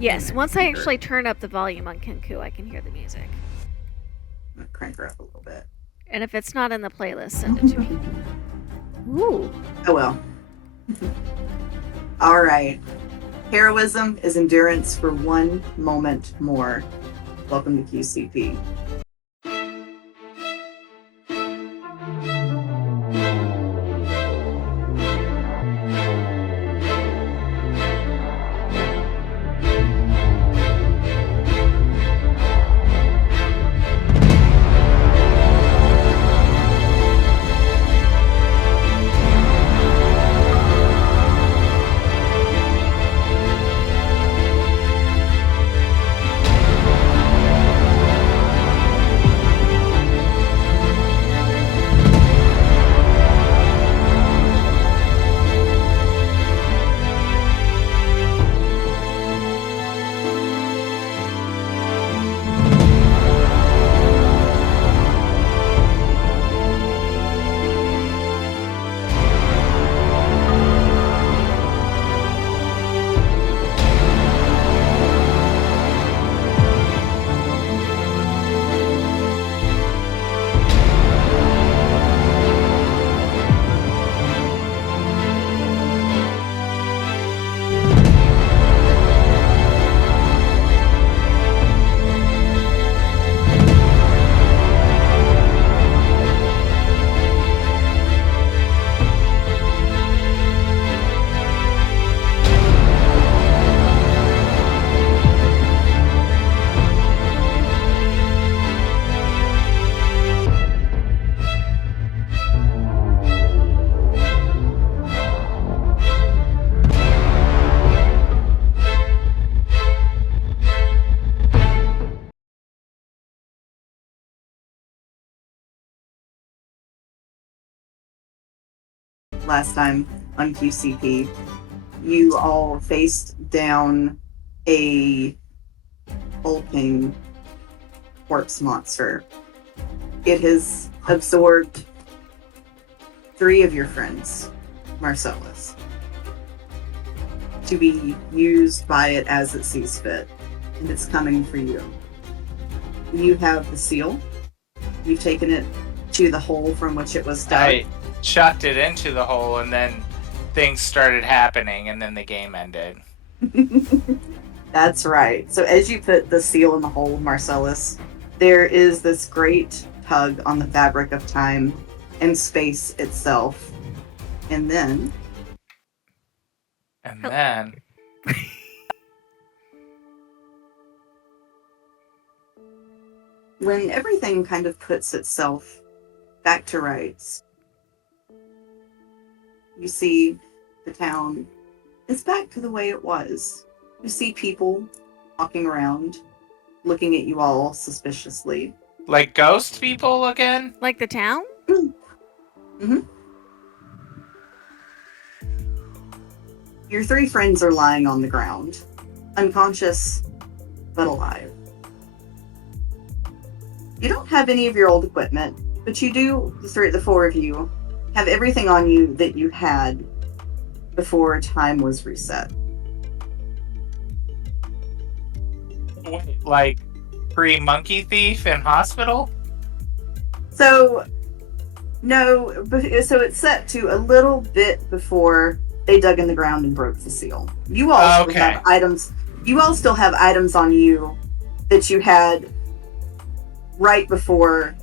Yes, once I actually turn up the volume on Kenku, I can hear the music. I'm gonna crank her up a little bit. And if it's not in the playlist, send it to me. Ooh. Oh well. All right. Heroism is endurance for one moment more. Welcome to QCP. Last time on QCP, you all faced down a hulking corpse monster. It has absorbed 3 of your friends, Marcellus, to be used by it as it sees fit, and it's coming for you. You have the seal. You've taken it to the hole from which it was dug. I chucked it into the hole, and then things started happening, and then the game ended. That's right. So as you put the seal in the hole, Marcellus, there is this great tug on the fabric of time and space itself. And then... when everything kind of puts itself back to rights, you see the town is back to the way it was. You see people walking around, looking at you all suspiciously. Like ghost people again? Like the town? Mm-hmm. Your 3 friends are lying on the ground, unconscious, but alive. You don't have any of your old equipment, but you do, the 4 of you, have everything on you that you had before time was reset. Like pre-monkey thief in hospital? So, no, so it's set to a little bit before they dug in the ground and broke the seal. You all still have items. You all still have items on you that you had right before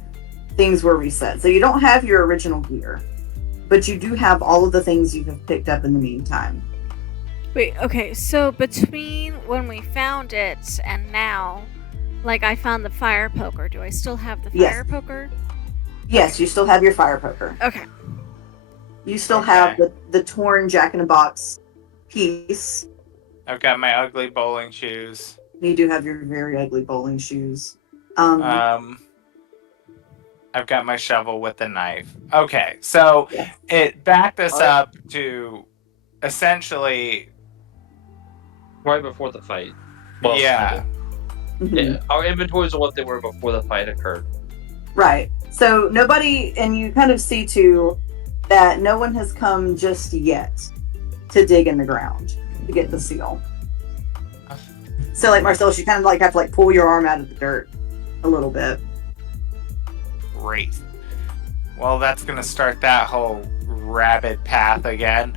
things were reset. So you don't have your original gear, but you do have all of the things you have picked up in the meantime. Wait, okay, so between when we found it and now, like I found the fire poker, do I still have the fire poker? Yes, you still have your fire poker. Okay. You still have the torn Jack-in-a-Box piece. I've got my ugly bowling shoes. You do have your very ugly bowling shoes. I've got my shovel with the knife. Okay, so it backed us up to essentially right before the fight. Well, yeah. Yeah, our inventories are what they were before the fight occurred. Right. So nobody, and you kind of see too that no one has come just yet to dig in the ground to get the seal. So, like, Marcellus, you kind of like have to like pull your arm out of the dirt a little bit. Great. Well, that's gonna start that whole rabbit path again.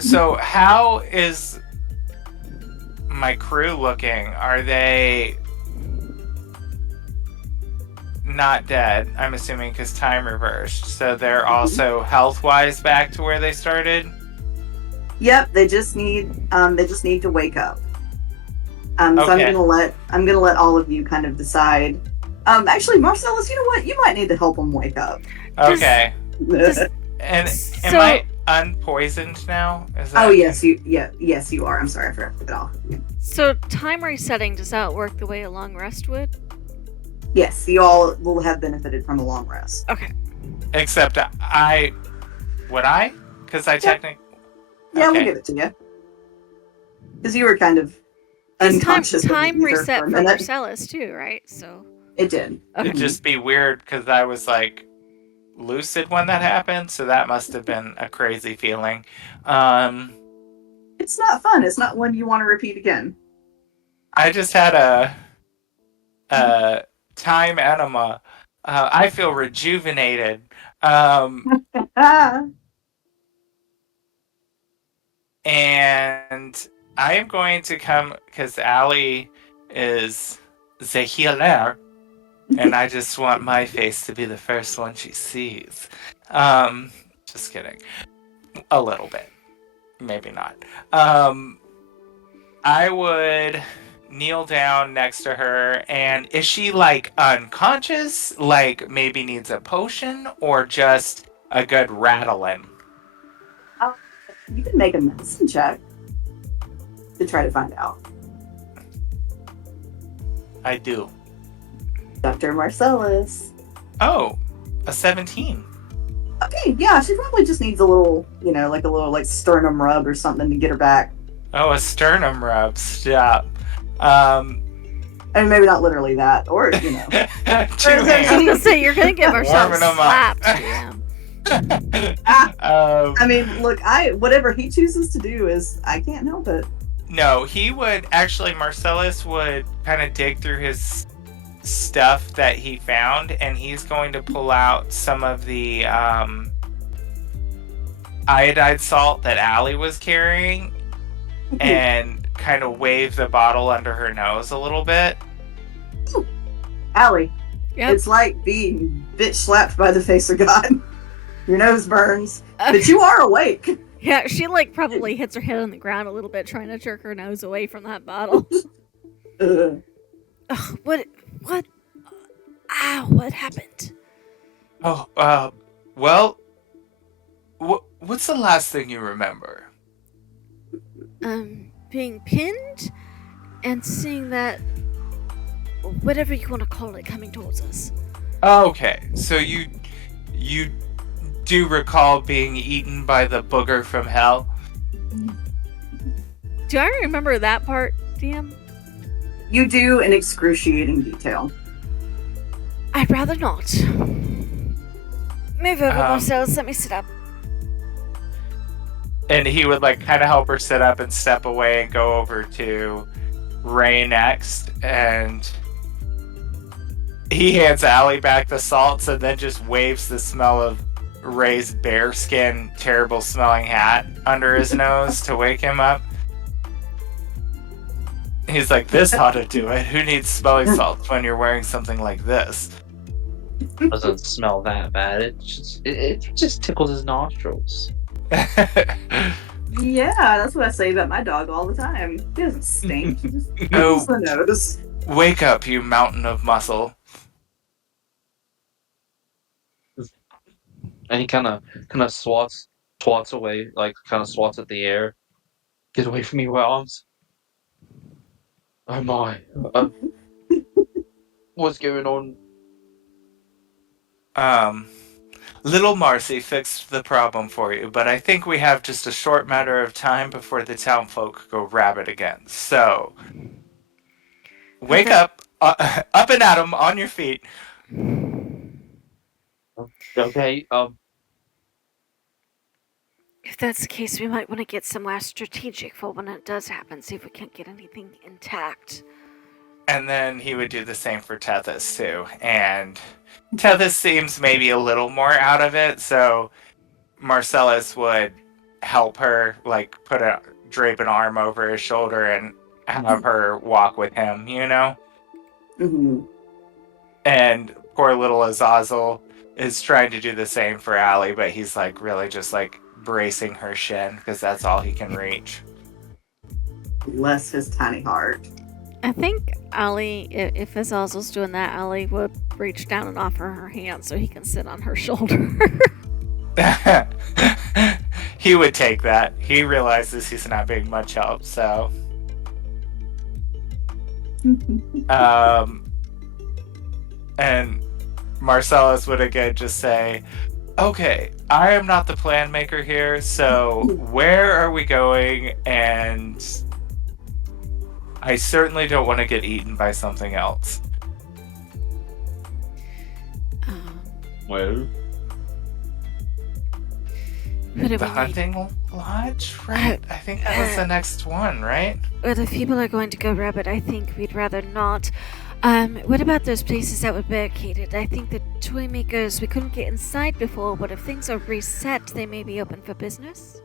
So how is my crew looking? Are they not dead? I'm assuming because time reversed. So they're also health-wise back to where they started. Yep, they just need to wake up. So Okay. I'm gonna let all of you kind of decide. Actually, Marcellus, you know what? You might need to help them wake up. Okay. Just- And So- am I unpoisoned now? Is that... Oh yes, you are. I'm sorry, I forgot that all. So time resetting, does that work the way a long rest would? Yes, you all will have benefited from a long rest. Okay. Except would I? Because I technically... Yeah, Okay. we'll give it to you. Because you were kind of unconscious. Time of the ether reset for a for minute. Marcellus too, right? So It did. It'd just be weird because I was like lucid when that happened, so that must have been a crazy feeling. It's not fun. It's not one you want to repeat again. I just had a time enema. I feel rejuvenated. And I am going to come because Allie is the healer, and I just want my face to be the first one she sees. Just kidding. A little bit. Maybe not. I would kneel down next to her, and is she like unconscious? Like maybe needs a potion, or just a good rattling? You can make a medicine check to try to find out. I do. Dr. Marcellus. Oh, a 17. Okay, yeah, she probably just needs a little, like a little like sternum rub or something to get her back. Oh, a sternum rub. Stop. I mean, maybe not literally that, or Two I was hands. gonna say you're gonna get Marcellus Warming 'em up. slapped. Yeah. I mean, look, whatever he chooses to do is I can't help it. No, he would actually. Marcellus would kind of dig through his stuff that he found, and he's going to pull out some of the iodide salt that Allie was carrying, and kind of wave the bottle under her nose a little bit. Allie, Yep. it's like being bitch slapped by the face of God. Your nose burns, but you are awake. Yeah, she like probably hits her head on the ground a little bit, trying to jerk her nose away from that bottle. Ugh. Ugh, what? Ow! What happened? Oh, well, what's the last thing you remember? Being pinned and seeing that whatever you want to call it coming towards us. Okay, so you do recall being eaten by the booger from hell? Do I remember that part, DM? You do in excruciating detail. I'd rather not. Move over, Marcellus. Let me sit up. And he would like kind of help her sit up and step away and go over to Ray next, and he hands Allie back the salts and then just waves the smell of Ray's bearskin, terrible smelling hat under his nose to wake him up. He's like, this ought to do it. Who needs smelling salts when you're wearing something like this? Doesn't smell that bad. It just tickles his nostrils. Yeah, that's what I say about my dog all the time. He doesn't stink. He just Oh. tickles the nose. Wake up, you mountain of muscle. And he kind of swats away, like kind of swats at the air. Get away from me, worms! Oh my! What's going on? Little Marcy fixed the problem for you, but I think we have just a short matter of time before the townfolk go rabid again. So, wake up, up and at 'em, on your feet. Okay. If that's the case, we might want to get somewhere strategic for when it does happen, see if we can't get anything intact. And then he would do the same for Tethys too. And Tethys seems maybe a little more out of it, so Marcellus would help her, like drape an arm over his shoulder and have her walk with him, you know? Mm-hmm. And poor little Azazel is trying to do the same for Allie, but he's like really just like bracing her shin because that's all he can reach. Bless his tiny heart. I think Allie, if Azazel's doing that, Allie would reach down and offer her hand so he can sit on her shoulder. He would take that. He realizes he's not being much help, so. And Marcellus would again just say, okay, I am not the plan maker here, so where are we going? And I certainly don't want to get eaten by something else. Well, the hunting lodge, right? I think that was the next one, right? Well, if people are going to go rabbit, I think we'd rather not. What about those places that were barricaded? I think the toy makers, we couldn't get inside before, but if things are reset, they may be open for business.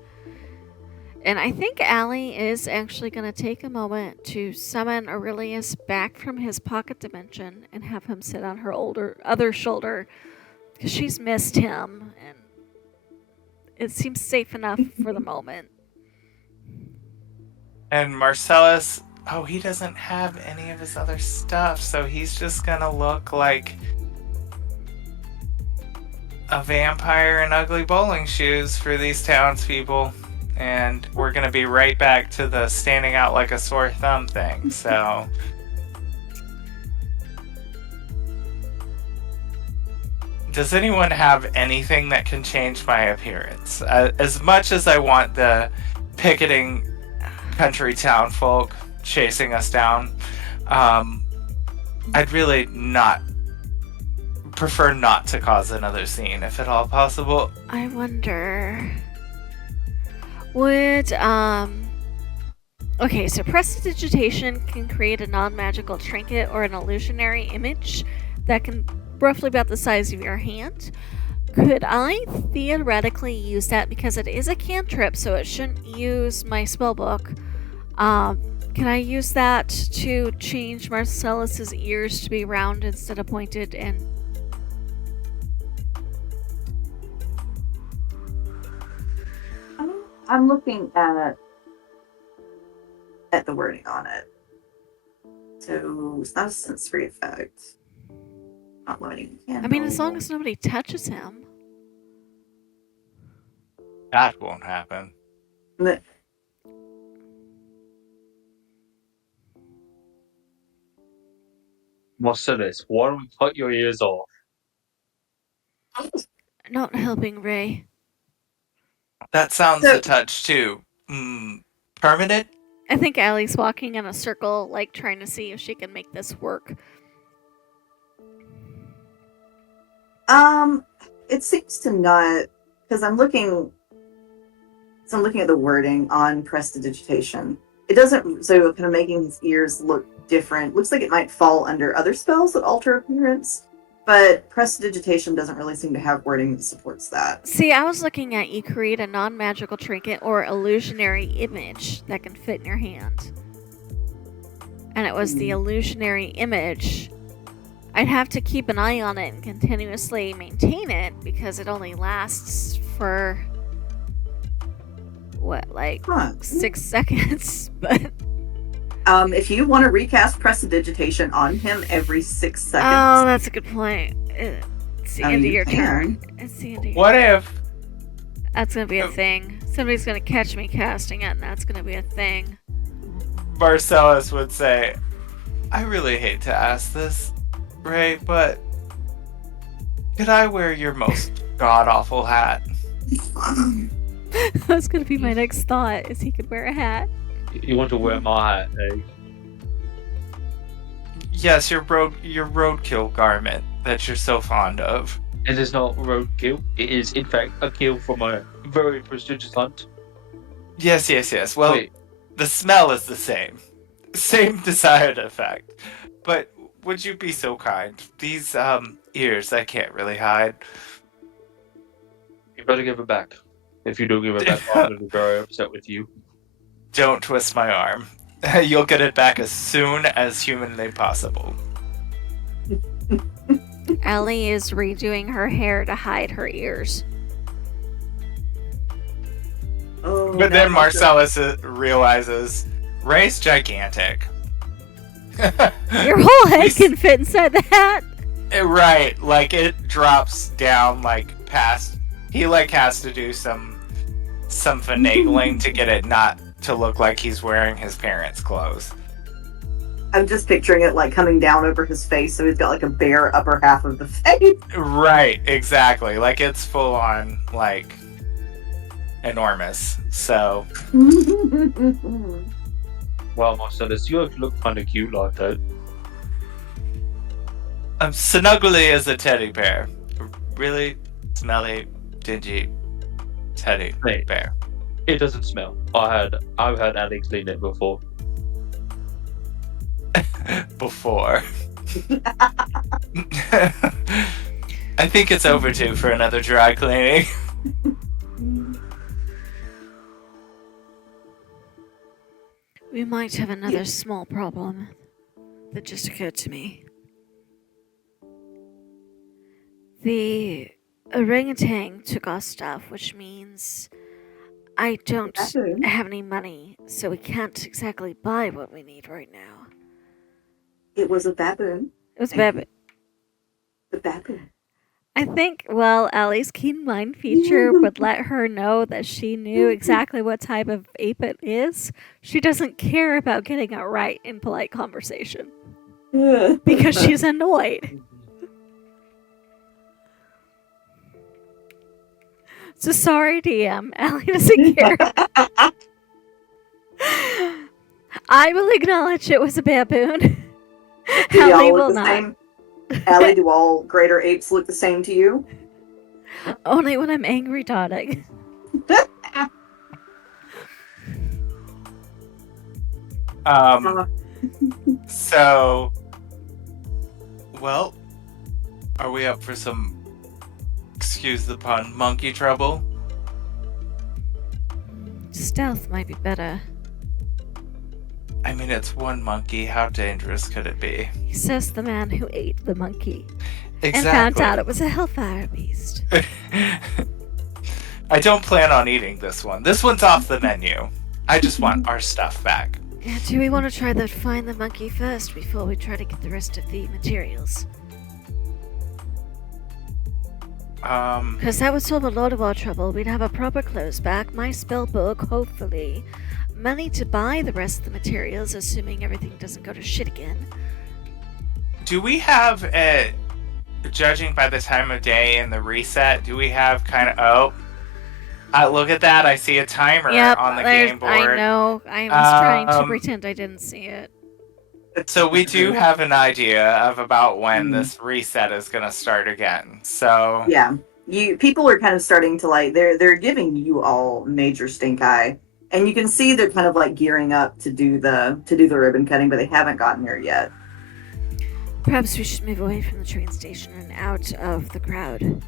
And I think Allie is actually going to take a moment to summon Aurelius back from his pocket dimension and have him sit on her other shoulder, because she's missed him, and it seems safe enough for the moment. And Marcellus, he doesn't have any of his other stuff, so he's just gonna look like a vampire in ugly bowling shoes for these townspeople. And we're gonna be right back to the standing out like a sore thumb thing, so. Does anyone have anything that can change my appearance? As much as I want the picketing country town folk chasing us down, I'd really prefer not to cause another scene, if at all possible. I wonder... Would, okay, so prestidigitation can create a non-magical trinket or an illusionary image that can roughly about the size of your hand. Could I theoretically use that, because it is a cantrip, so it shouldn't use my spellbook? Can I use that to change Marcellus's ears to be round instead of pointed? And I'm looking at the wording on it. So it's not a sensory effect. Not limiting. I mean, as long as nobody touches him. That won't happen. But Marcellus, why don't we cut your ears off? Not helping, Ray. That sounds a touch too permanent. I think Allie's walking in a circle, like trying to see if she can make this work. It seems to not, because I'm looking at the wording on prestidigitation. It doesn't, so kind of making his ears look different. Looks like it might fall under other spells that alter appearance, but prestidigitation doesn't really seem to have wording that supports that. See, I was looking at you create a non-magical trinket or illusionary image that can fit in your hand. And it was the illusionary image. I'd have to keep an eye on it and continuously maintain it, because it only lasts for what, like 6 seconds. But if you want to recast prestidigitation on him every 6 seconds. Oh, that's a good point. It's the end of your turn. It's the end of your What if? That's gonna be a thing. Somebody's gonna catch me casting it, and that's gonna be a thing. Marcellus would say, I really hate to ask this, Ray, but could I wear your most god-awful hat? That's gonna be my next thought, is he could wear a hat. You want to wear my hat, eh? Yes, your roadkill garment that you're so fond of. It is not roadkill. It is, in fact, a kill from a very prestigious hunt. Yes. Well, Wait, the smell is the same. Same desired effect. But would you be so kind? These ears I can't really hide. you better give it back. If you don't give it back, I'm gonna be very upset with you. Don't twist my arm. You'll get it back as soon as humanly possible. Ellie is redoing her hair to hide her ears. Oh, But no, then Marcellus realizes Ray's gigantic. Your whole head can fit inside the hat. Right, like it drops down like past. He like has to do some finagling to get it not to look like he's wearing his parents' clothes. I'm just picturing it like coming down over his face, so he's got like a bare upper half of the face. Right, exactly. Like it's full on like enormous. So Well, Marcellus, you look kind of cute like that. I'm snuggly as a teddy bear. Really smelly, dingy teddy Hey. bear. It doesn't smell. I've had Alex clean it before. Before. I think it's overdue for another dry cleaning. We might have another small problem that just occurred to me. The orangutan took our stuff, which means I don't Baboon. have any money, so we can't exactly buy what we need right now. It was a baboon. It was bad. The baboon. I think, well, Ellie's keen mind feature would let her know that she knew exactly what type of ape it is. She doesn't care about getting it right in polite conversation because she's annoyed. So sorry, DM. Ellie doesn't care. I will acknowledge it was a baboon. Do they Ellie all will look the not. same? Allie, do all greater apes look the same to you? Only when I'm angry, darling. So, well, are we up for some, excuse the pun, monkey trouble? Stealth might be better. I mean, it's one monkey. How dangerous could it be? He says the man who ate the monkey Exactly. and found out it was a hellfire beast. I don't plan on eating this one. This one's off the menu. I just want our stuff back. Yeah, do we want to try to find the monkey first before we try to get the rest of the materials? Because that would solve a lot of our trouble. We'd have a proper close back, my spell book, hopefully. Money to buy the rest of the materials, assuming everything doesn't go to shit again. Do we have a, judging by the time of day and the reset, do we have kind of, look at that, I see a timer on the game board. I know, I was trying to pretend I didn't see it. So we do have an idea of about when this reset is going to start again. So Yeah, people are kind of starting to like they're giving you all major stink eye, and you can see they're kind of like gearing up to do the ribbon cutting, but they haven't gotten there yet. Perhaps we should move away from the train station and out of the crowd.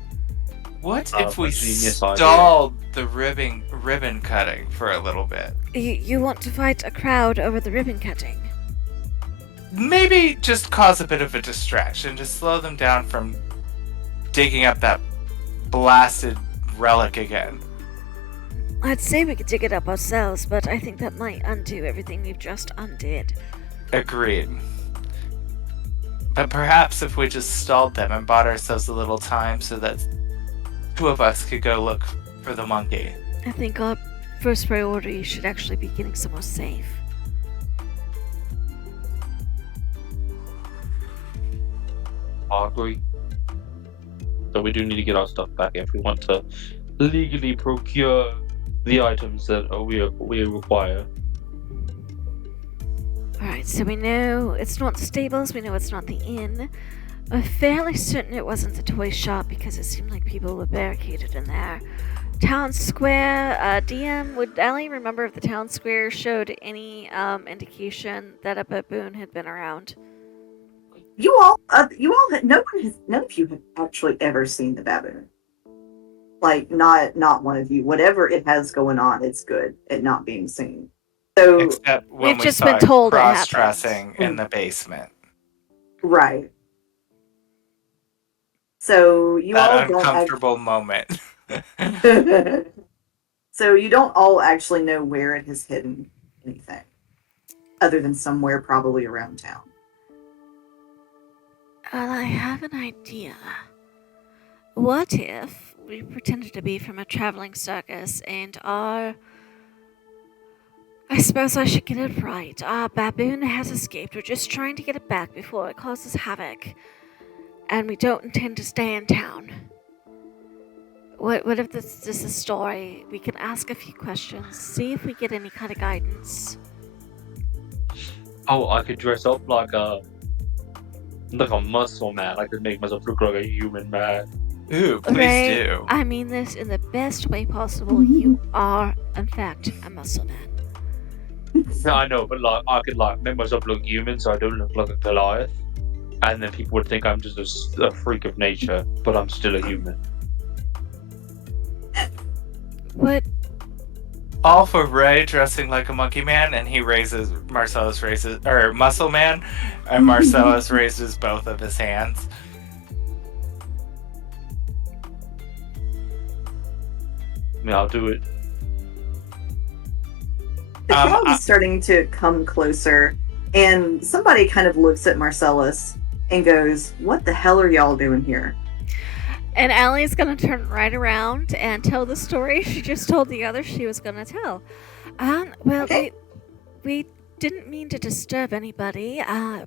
what if we genius idea. stalled the ribbon cutting for a little bit? You want to fight a crowd over the ribbon cutting? Maybe just cause a bit of a distraction to slow them down from digging up that blasted relic again. I'd say we could dig it up ourselves, but I think that might undo everything we've just undid. Agreed. But perhaps if we just stalled them and bought ourselves a little time so that two of us could go look for the monkey. I think our first priority should actually be getting somewhere safe. I agree. So we do need to get our stuff back if we want to legally procure the items that we require. Alright, so we know it's not the stables, we know it's not the inn. We're fairly certain it wasn't the toy shop because it seemed like people were barricaded in there. town square, DM, would Allie remember if the town square showed any indication that a baboon had been around? None of you have actually ever seen the baboon. Like, not one of you. Whatever it has going on, it's good at not being seen. So except when we've we just saw been it told it cross-dressing happened. in the basement. Right. So you That all don't uncomfortable moment. So you don't all actually know where it has hidden anything, other than somewhere probably around town. Well, I have an idea. What if we pretended to be from a traveling circus and our... I suppose I should get it right. Our baboon has escaped. We're just trying to get it back before it causes havoc. And we don't intend to stay in town. What if this is a story? We can ask a few questions, see if we get any kind of guidance. Oh, I could dress up like a muscle man. I could make myself look like a human man. Ooh, please Ray, do. I mean this in the best way possible. You are, in fact, a muscle man. No, I know, but like I could like make myself look human, so I don't look like a Goliath, and then people would think I'm just a freak of nature, but I'm still a human. What? All for Ray dressing like a monkey man, and Marcellus raises, or muscle man, and Marcellus raises both of his hands. Yeah, I'll do it. The crowd is starting to come closer, and somebody kind of looks at Marcellus and goes, "What the hell are y'all doing here?" And Allie's gonna turn right around and tell the story she just told the others she was gonna tell. Well, Okay. we didn't mean to disturb anybody,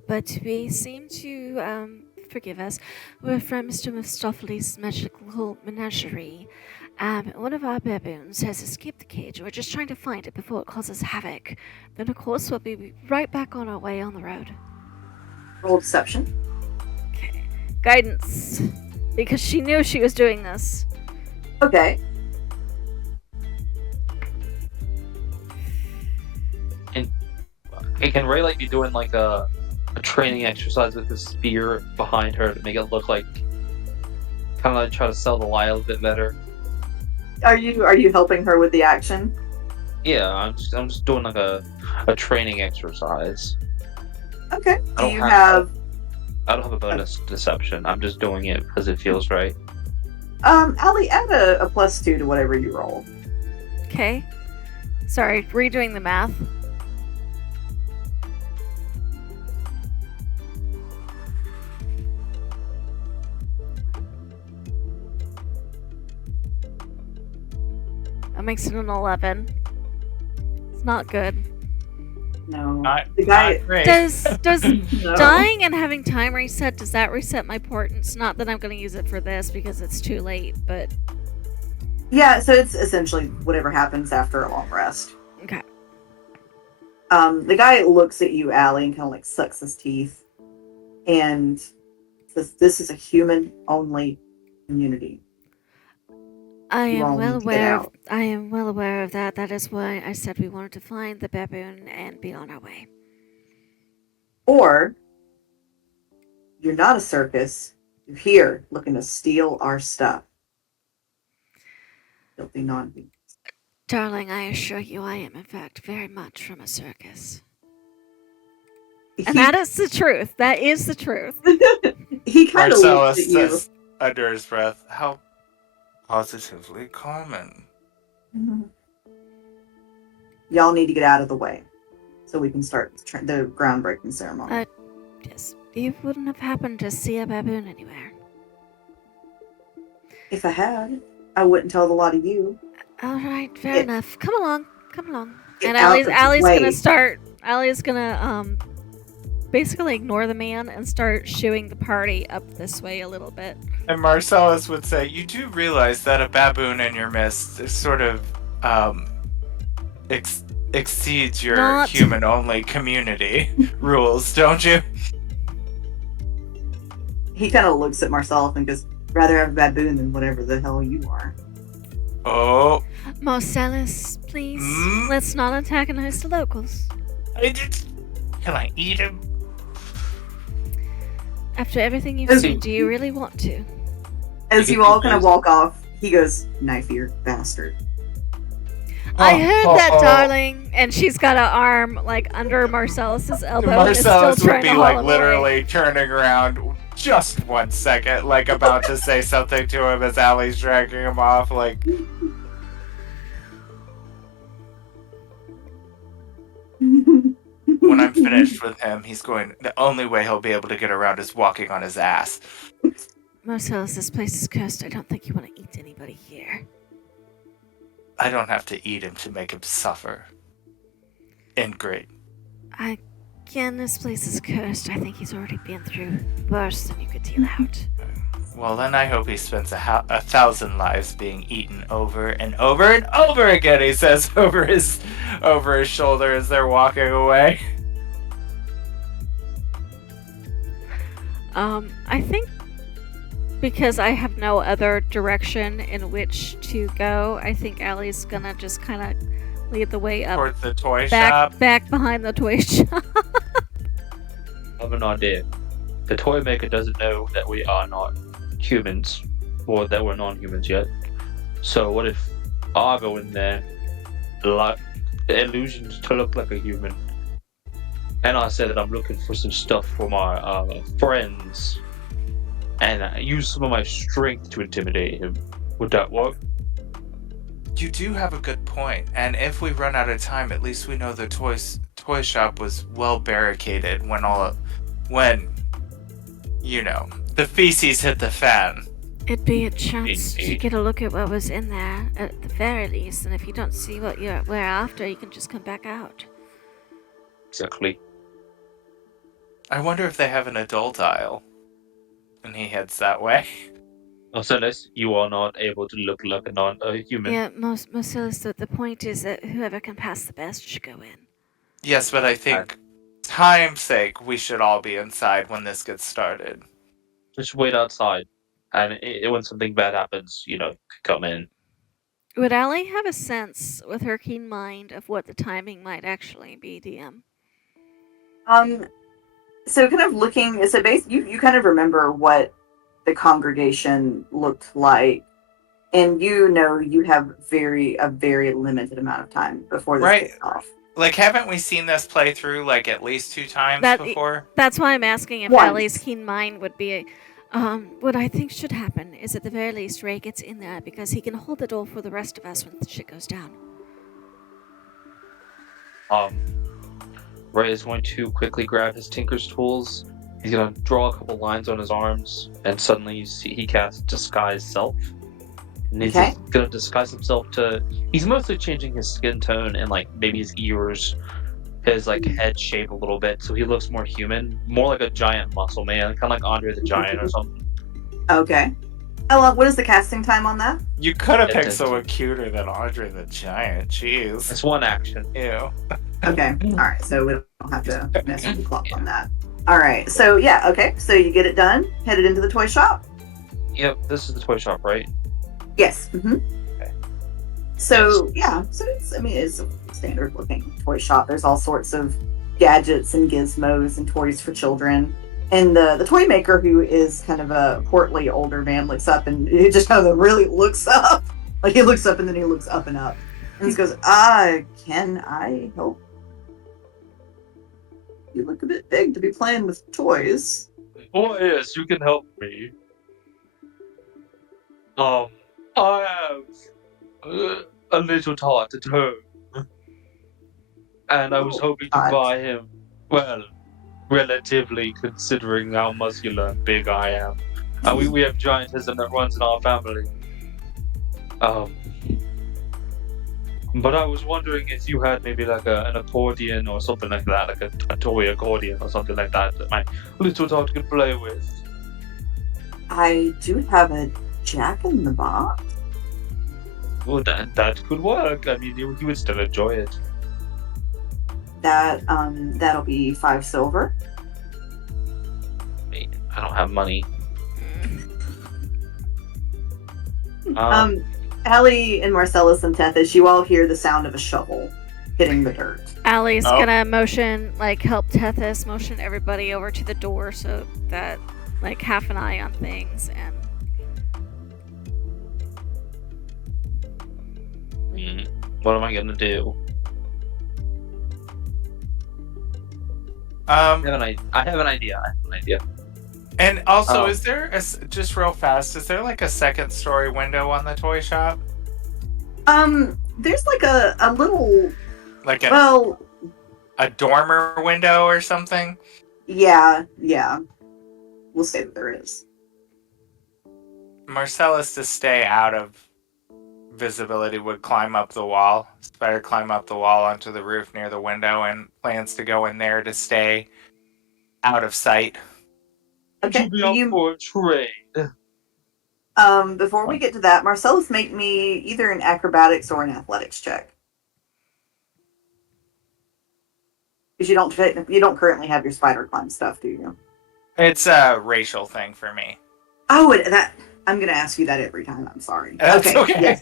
but we seem to, forgive us, we're from Mr. Mephistophelies' magical menagerie. One of our baboons has escaped the cage. We're just trying to find it before it causes havoc. Then, of course, we'll be right back on our way on the road. Roll deception. Okay. Guidance. Because she knew she was doing this. Okay. Can Ray like be doing like a training exercise with the spear behind her to make it look like kind of like try to sell the lie a little bit better? Are you helping her with the action? Yeah, I'm just doing like a training exercise. Okay. Do you I don't have a bonus deception. I'm just doing it because it feels right. Allie, add a +2 to whatever you roll. Okay. Sorry, redoing the math. That makes it an 11. It's not good. No. The guy. Does No. dying and having time reset, does that reset my portents? Not that I'm going to use it for this because it's too late, but... Yeah, so it's essentially whatever happens after a long rest. Okay. The guy looks at you, Allie, and kind of like sucks his teeth and says, "This is a human-only community." I You am all well need to get aware. out. I am well aware of that. That is why I said we wanted to find the baboon and be on our way. Or, you're not a circus. You're here looking to steal our stuff. Filthy non-humans. Darling, I assure you I am in fact very much from a circus. And that is the truth. That is the truth. He kind of looks Marcellus at you. says under his breath, "How positively common." Mhm. Y'all need to get out of the way so we can start the groundbreaking ceremony. Yes, you wouldn't have happened to see a baboon anywhere. If I had, I wouldn't tell the lot of you. All right, fair enough. Come along. Get And out of the Allie's way. gonna start. Allie's gonna basically ignore the man and start shooing the party up this way a little bit. And Marcellus would say, "You do realize that a baboon in your midst is sort of exceeds your Not- human-only community rules, don't you?" He kind of looks at Marcellus and goes, "Rather have a baboon than whatever the hell you are." Oh. Marcellus, please, let's not antagonize the locals. Can I eat him? After everything you've seen, do you really want to? As you all kind of walk off, he goes, "Knife ear bastard." I heard that, darling. And she's got an arm like under Marcellus's elbow. Marcellus and is still would be trying to like haul him literally away. turning around just 1 second, like about to say something to him as Allie's dragging him off. Like, when I'm finished with him, he's going. The only way he'll be able to get around is walking on his ass. Marcellus, this place is cursed. I don't think you want to eat anybody here. I don't have to eat him to make him suffer. And great. Again, this place is cursed. I think he's already been through worse than you could deal out. Well, then I hope he spends 1,000 lives being eaten over and over and over again, he says over his shoulder as they're walking away. I think because I have no other direction in which to go, I think Allie's gonna just kind of lead the way up Towards the toy shop. Back behind the toy shop. I have an idea. The toy maker doesn't know that we are not humans, or that we're non-humans yet. So what if I go in there, like illusions to look like a human, and I said that I'm looking for some stuff for my friends, and I use some of my strength to intimidate him? Would that work? You do have a good point, and if we run out of time, at least we know the toy shop was well barricaded when the feces hit the fan. It'd be a chance to get a look at what was in there, at the very least, and if you don't see what we're after, you can just come back out. Exactly. I wonder if they have an adult aisle. And he heads that way. Marcellus, you are not able to look like a human. Yeah, Marcellus, the point is that whoever can pass the best should go in. Yes, but I think, time's sake, we should all be inside when this gets started. Just wait outside, and when something bad happens, come in. Would Allie have a sense, with her keen mind, of what the timing might actually be, DM? So kind of looking, so basically, you kind of remember what the congregation looked like, and you have a very limited amount of time before this kicks off. Like, haven't we seen this play through, like, at least 2 times before? That's why I'm asking if Allie's keen mind would be... what I think should happen is at the very least Ray gets in there because he can hold the door for the rest of us when the shit goes down. Ray is going to quickly grab his Tinker's tools. He's going to draw a couple lines on his arms, and suddenly you see he casts Disguise Self. And he's going to disguise himself he's mostly changing his skin tone and, like, maybe his ears, his, like, head shape a little bit, so he looks more human, more like a giant muscle man, kind of like Andre the Giant or something. Okay. What is the casting time on that? You could have picked someone cuter than Andre the Giant. Jeez. It's one action. Ew. Okay. All right. So we don't have to mess with the clock on that. All right. So yeah. Okay. So you get it done. Headed into the toy shop. Yep. This is the toy shop, right? Yes. Mm-hmm. Okay. So yeah. So it's a standard looking toy shop. There's all sorts of gadgets and gizmos and toys for children. And the toy maker, who is kind of a portly older man, looks up and he just kind of really looks up. Like he looks up and then he looks up and up. And he goes, can I help? You look a bit big to be playing with toys. Oh yes, you can help me. I have a little tot at home. And I was hoping to buy him, well, relatively, considering how muscular and big I am. We have giantism that runs in our family. But I was wondering if you had maybe like an accordion or something like that, like a toy accordion or something like that my little tot could play with. I do have a Jack in the Box. Well, that could work. I mean, you would still enjoy it. That'll be 5 silver. I don't have money. Allie and Marcellus and Tethys, you all hear the sound of a shovel hitting the dirt. Allie's gonna help Tethys motion everybody over to the door so that, half an eye on things and. What am I gonna do? I have an idea. And also, is there just real fast? Is there a second-story window on the toy shop? There's a little a dormer window or something. Yeah. We'll say that there is. Marcellus, to stay out of visibility, would climb up the wall. Spider climb up the wall onto the roof near the window and plans to go in there to stay out of sight. Okay. For a trade. Before we get to that, Marcellus, make me either an acrobatics or an athletics check. Because you don't currently have your spider climb stuff, do you? It's a racial thing for me. Oh, I'm going to ask you that every time. I'm sorry. That's okay. Yes.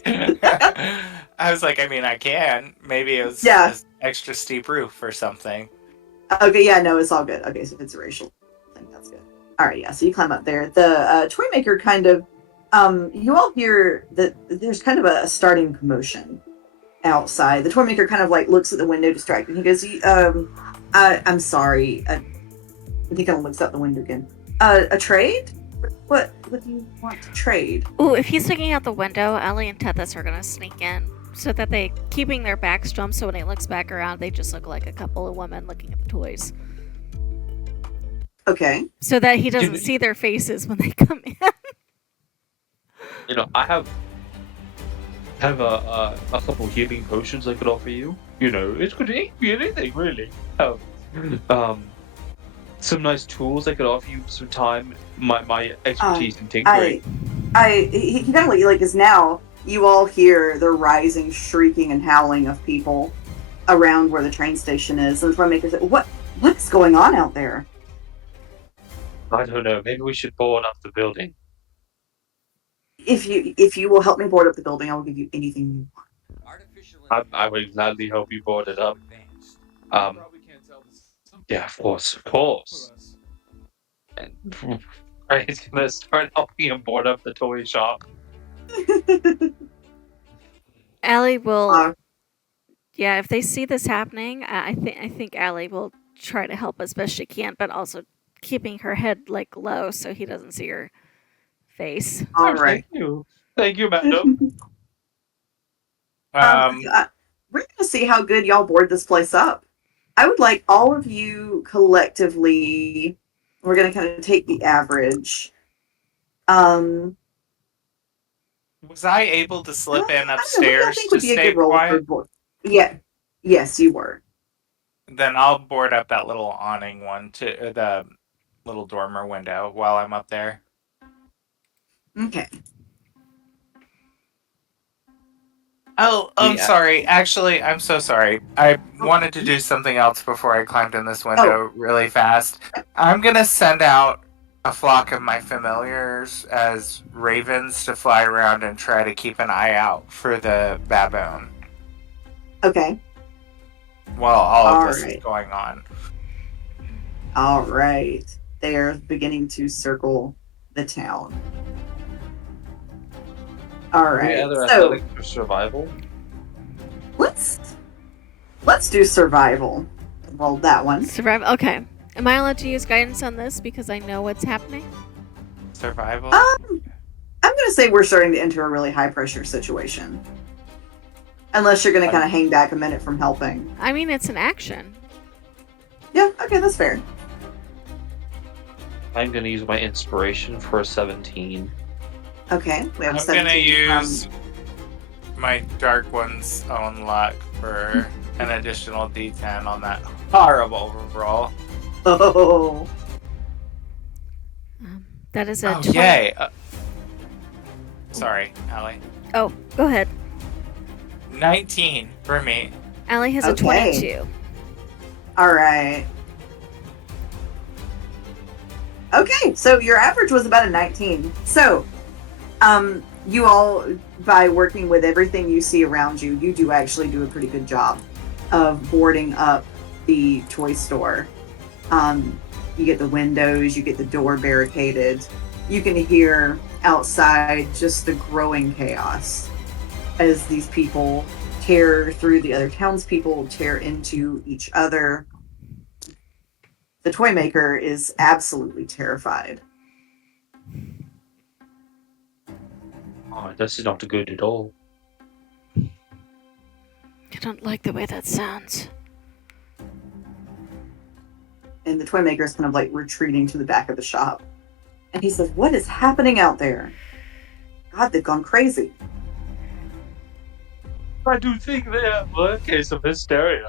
I was like, I can. Maybe it was an extra steep roof or something. Okay, yeah, no, it's all good. Okay, so if it's a racial thing, that's good. All right, yeah, so you climb up there. The toy maker kind of, you all hear that there's kind of a starting commotion outside. The toy maker kind of looks at the window distracted. He goes, I'm sorry. I think he kind of looks out the window again. A trade? What do you want to trade? Ooh, if he's looking out the window, Allie and Tethys are gonna sneak in so that they keeping their backs drummed, so when he looks back around, they just look like a couple of women looking at the toys. Okay. So that he doesn't see their faces when they come in. I have a couple healing potions I could offer you. It could be anything really. Some nice tools I could offer you, some time, my expertise in tinkering. He kind of is now. You all hear the rising, shrieking, and howling of people around where the train station is, and the toy maker said, "What's going on out there?" I don't know. Maybe we should board up the building. If you will help me board up the building, I will give you anything you want. I would gladly help you board it up. Yeah, of course. And he's gonna start helping him board up the toy shop. Allie will. Yeah, if they see this happening, I think Allie will try to help as best she can, but also keeping her head low so he doesn't see her face. All right. Thank you, madam. We're gonna see how good y'all board this place up. I would like all of you collectively. We're gonna kind of take the average. Was I able to slip in upstairs to stay quiet? Yeah. Yes, you were. Then I'll board up that little awning one to the little dormer window while I'm up there. Okay. Oh, I'm sorry. Actually, I'm so sorry. I wanted to do something else before I climbed in this window really fast. I'm going to send out a flock of my familiars as ravens to fly around and try to keep an eye out for the baboon. Okay. While all of this is going on. All right. They are beginning to circle the town. All right. Other athletics for survival? Let's do survival. Roll that one. Survival. Okay. Am I allowed to use guidance on this because I know what's happening? Survival? I'm gonna say we're starting to enter a really high pressure situation. Unless you're gonna kind of hang back a minute from helping. I mean, it's an action. Yeah. Okay, that's fair. I'm gonna use my inspiration for a 17. Okay, we have I'm 17. gonna use my Dark One's own luck for an additional D10 on that horrible roll. Oh. That is a 20. twenty. Yay! Sorry, Allie. Oh, go ahead. 19 for me. Allie has a 22. All right. Okay, so your average was about a 19. So, you all, by working with everything you see around you, you do actually do a pretty good job of boarding up the toy store. You get the windows, you get the door barricaded. You can hear outside just the growing chaos as these people tear through the other townspeople, tear into each other. The toy maker is absolutely terrified. Oh, this is not good at all. I don't like the way that sounds. And the toy maker is kind of like retreating to the back of the shop. And he says, "What is happening out there? God, they've gone crazy." I do think they have a case of hysteria.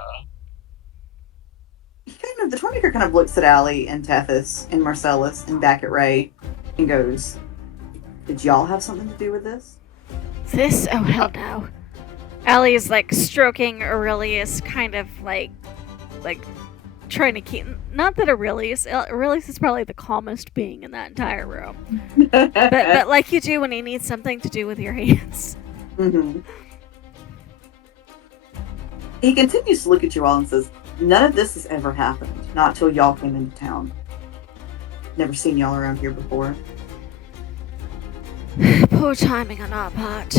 The toy maker kind of looks at Allie and Tethys and Marcellus and back at Ray and goes, "Did y'all have something to do with this?" This? Oh, hell no. Allie is like stroking Aurelius, kind of like trying to keep. Not that Aurelius is probably the calmest being in that entire room. but like you do when you need something to do with your hands. Mm-hmm. He continues to look at you all and says, "None of this has ever happened. Not till y'all came into town. Never seen y'all around here before." Poor timing on our part.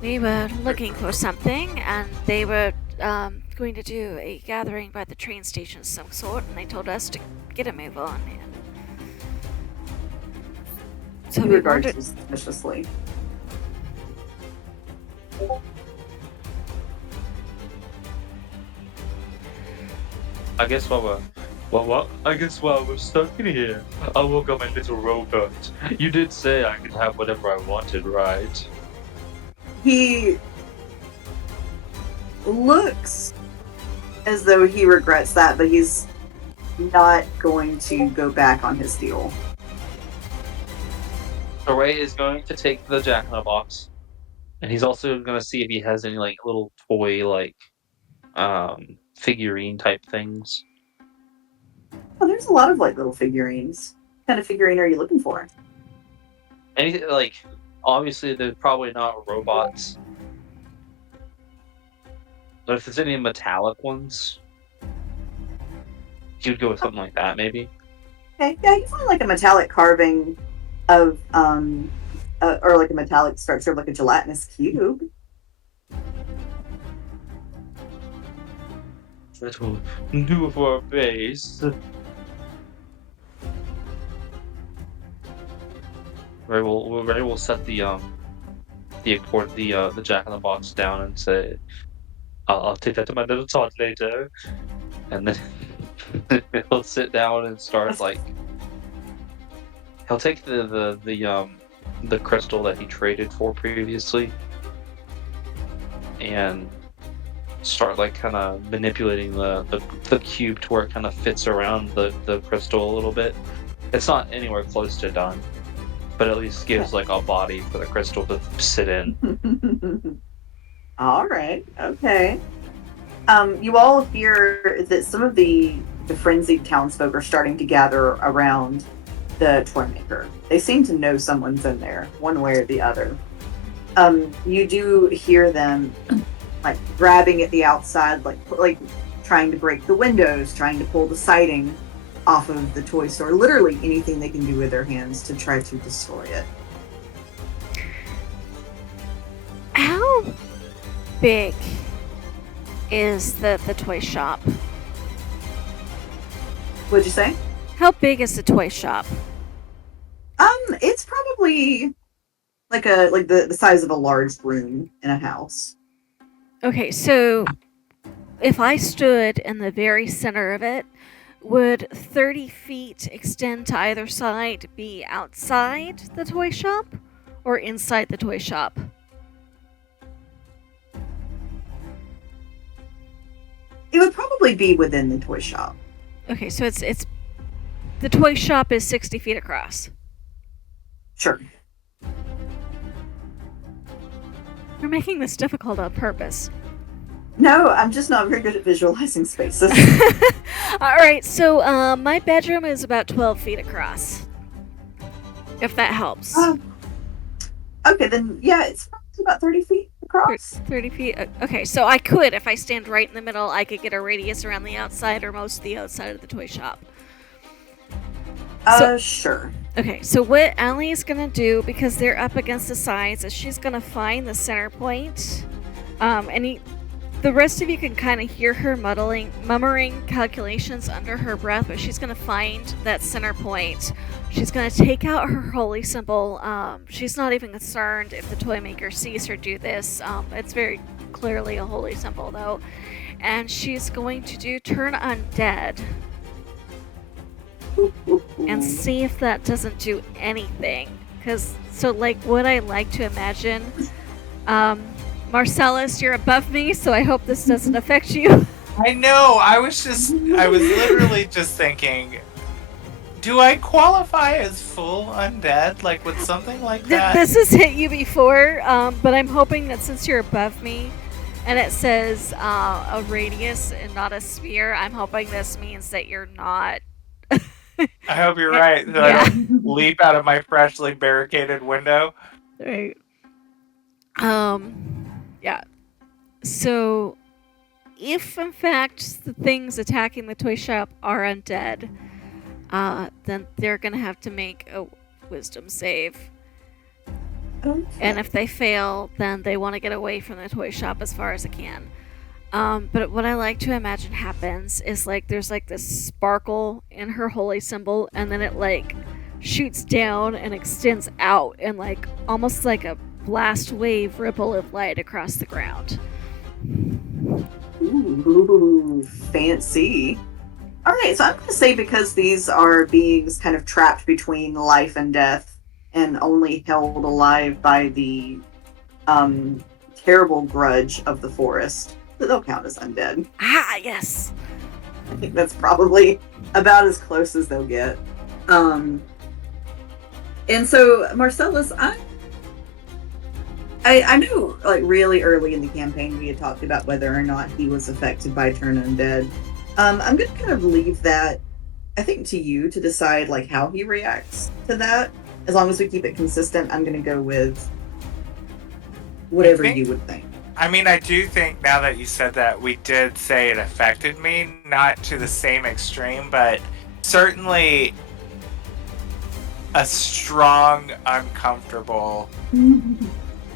We were looking for something, and they were going to do a gathering by the train station of some sort, and they told us to get a move on. And so He we regards wanted... you suspiciously. I guess while we're stuck in here, I woke up my little robot. You did say I could have whatever I wanted, right? He looks as though he regrets that, but he's not going to go back on his deal. So Ray is going to take the jack-in-the-box, and he's also going to see if he has any like little toy figurine type things. Oh, there's a lot of like little figurines. What kind of figurine are you looking for? Anything like, obviously they're probably not robots, but if there's any metallic ones, you'd go with something like that, maybe. Okay, yeah, you find like a metallic carving of or like a metallic structure of like a gelatinous cube. That will do for a base. Ray will set the jack-in-the-box down and say, "I'll take that to my little tot later," and then he'll sit down and start like he'll take the crystal that he traded for previously and start like kind of manipulating the cube to where it kind of fits around the crystal a little bit. It's not anywhere close to done, but at least gives like a body for the crystal to sit in. All right, okay. You all hear that some of the frenzied townsfolk are starting to gather around the toy maker. They seem to know someone's in there, one way or the other. You do hear them like grabbing at the outside, like trying to break the windows, trying to pull the siding off of the toy store. Literally anything they can do with their hands to try to destroy it. How big is the toy shop? What'd you say? How big is the toy shop? It's probably like the size of a large room in a house. Okay, so if I stood in the very center of it, would 30 feet extend to either side be outside the toy shop or inside the toy shop? It would probably be within the toy shop. Okay, so it's the toy shop is 60 feet across. Sure. You're making this difficult on purpose. No, I'm just not very good at visualizing spaces. Alright, so my bedroom is about 12 feet across. If that helps. Okay, then yeah, it's about 30 feet across. 30 feet. Okay, so I could, if I stand right in the middle, I could get a radius around the outside or most of the outside of the toy shop. Sure. Okay, so what Allie is gonna do, because they're up against the sides, is she's gonna find the center point. The rest of you can kind of hear her mummering calculations under her breath, but she's gonna find that center point. She's gonna take out her holy symbol. She's not even concerned if the toy maker sees her do this. It's very clearly a holy symbol, though. And she's going to do turn undead. And see if that doesn't do anything. What I like to imagine, Marcellus, you're above me, so I hope this doesn't affect you. I know. I was literally just thinking, do I qualify as full undead? Like with something like that? This has hit you before, but I'm hoping that since you're above me, and it says a radius and not a sphere, I'm hoping this means that you're not. I hope you're right. So I don't leap out of my freshly barricaded window. Right. Yeah. So, if in fact the things attacking the toy shop are undead, then they're gonna have to make a wisdom save. Okay. And if they fail, then they want to get away from the toy shop as far as they can. But what I like to imagine happens is there's this sparkle in her holy symbol, and then it shoots down and extends out, and almost like a blast wave ripple of light across the ground. Ooh, fancy. All right, so I'm going to say because these are beings kind of trapped between life and death and only held alive by the terrible grudge of the forest, that they'll count as undead. Ah, yes. I think that's probably about as close as they'll get. And so, Marcellus, I know, really early in the campaign, we had talked about whether or not he was affected by Turn Undead. I'm going to kind of leave that, I think, to you to decide, how he reacts to that. As long as we keep it consistent, I'm going to go with whatever you would think. I mean, I do think, now that you said that, we did say it affected me, not to the same extreme, but certainly a strong, uncomfortable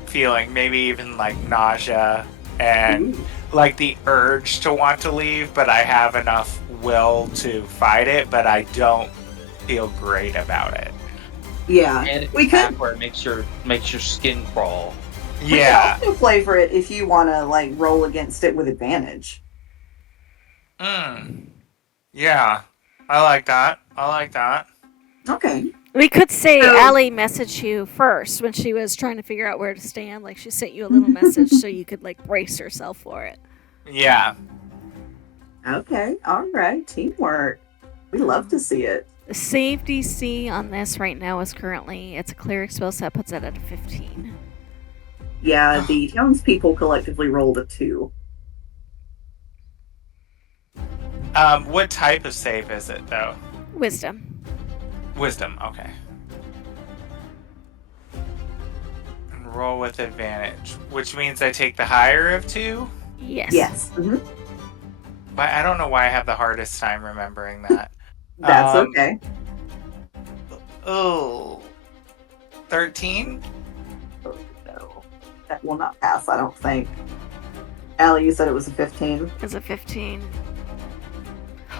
feeling, maybe even nausea and the urge to want to leave, but I have enough will to fight it, but I don't feel great about it. Yeah, and we could. Where it makes your skin crawl. Yeah. We can play for it if you want to roll against it with advantage. Yeah, I like that. Okay. We could say Allie messaged you first when she was trying to figure out where to stand. She sent you a little message so you could brace yourself for it. Yeah. Okay. All right. Teamwork. We love to see it. The save DC on this right now is currently, it's a cleric spell, so that puts it at a 15. Yeah, the townspeople collectively rolled a 2. What type of save is it, though? Wisdom. Wisdom, okay. And roll with advantage, which means I take the higher of 2? Yes. Yes. Mm-hmm. But I don't know why I have the hardest time remembering that. That's okay. Oh, 13? Oh, no. That will not pass, I don't think. Allie, you said it was a 15. It's a 15.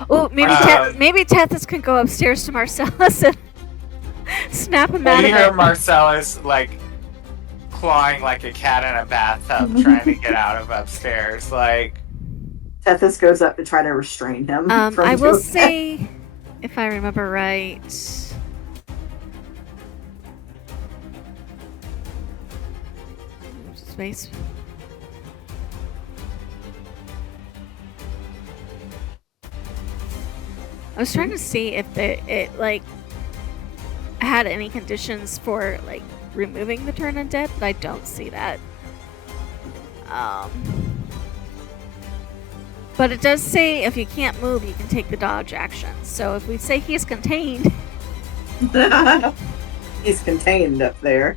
Oh, maybe Tethys can go upstairs to Marcellus and snap him out of it. You hear Marcellus clawing like a cat in a bathtub, trying to get out of upstairs. Tethys goes up to try to restrain him. I will say, if I remember right, space. I was trying to see if it had any conditions for removing the turn undead, but I don't see that. But it does say if you can't move, you can take the dodge action. So if we say he's contained, He's contained up there.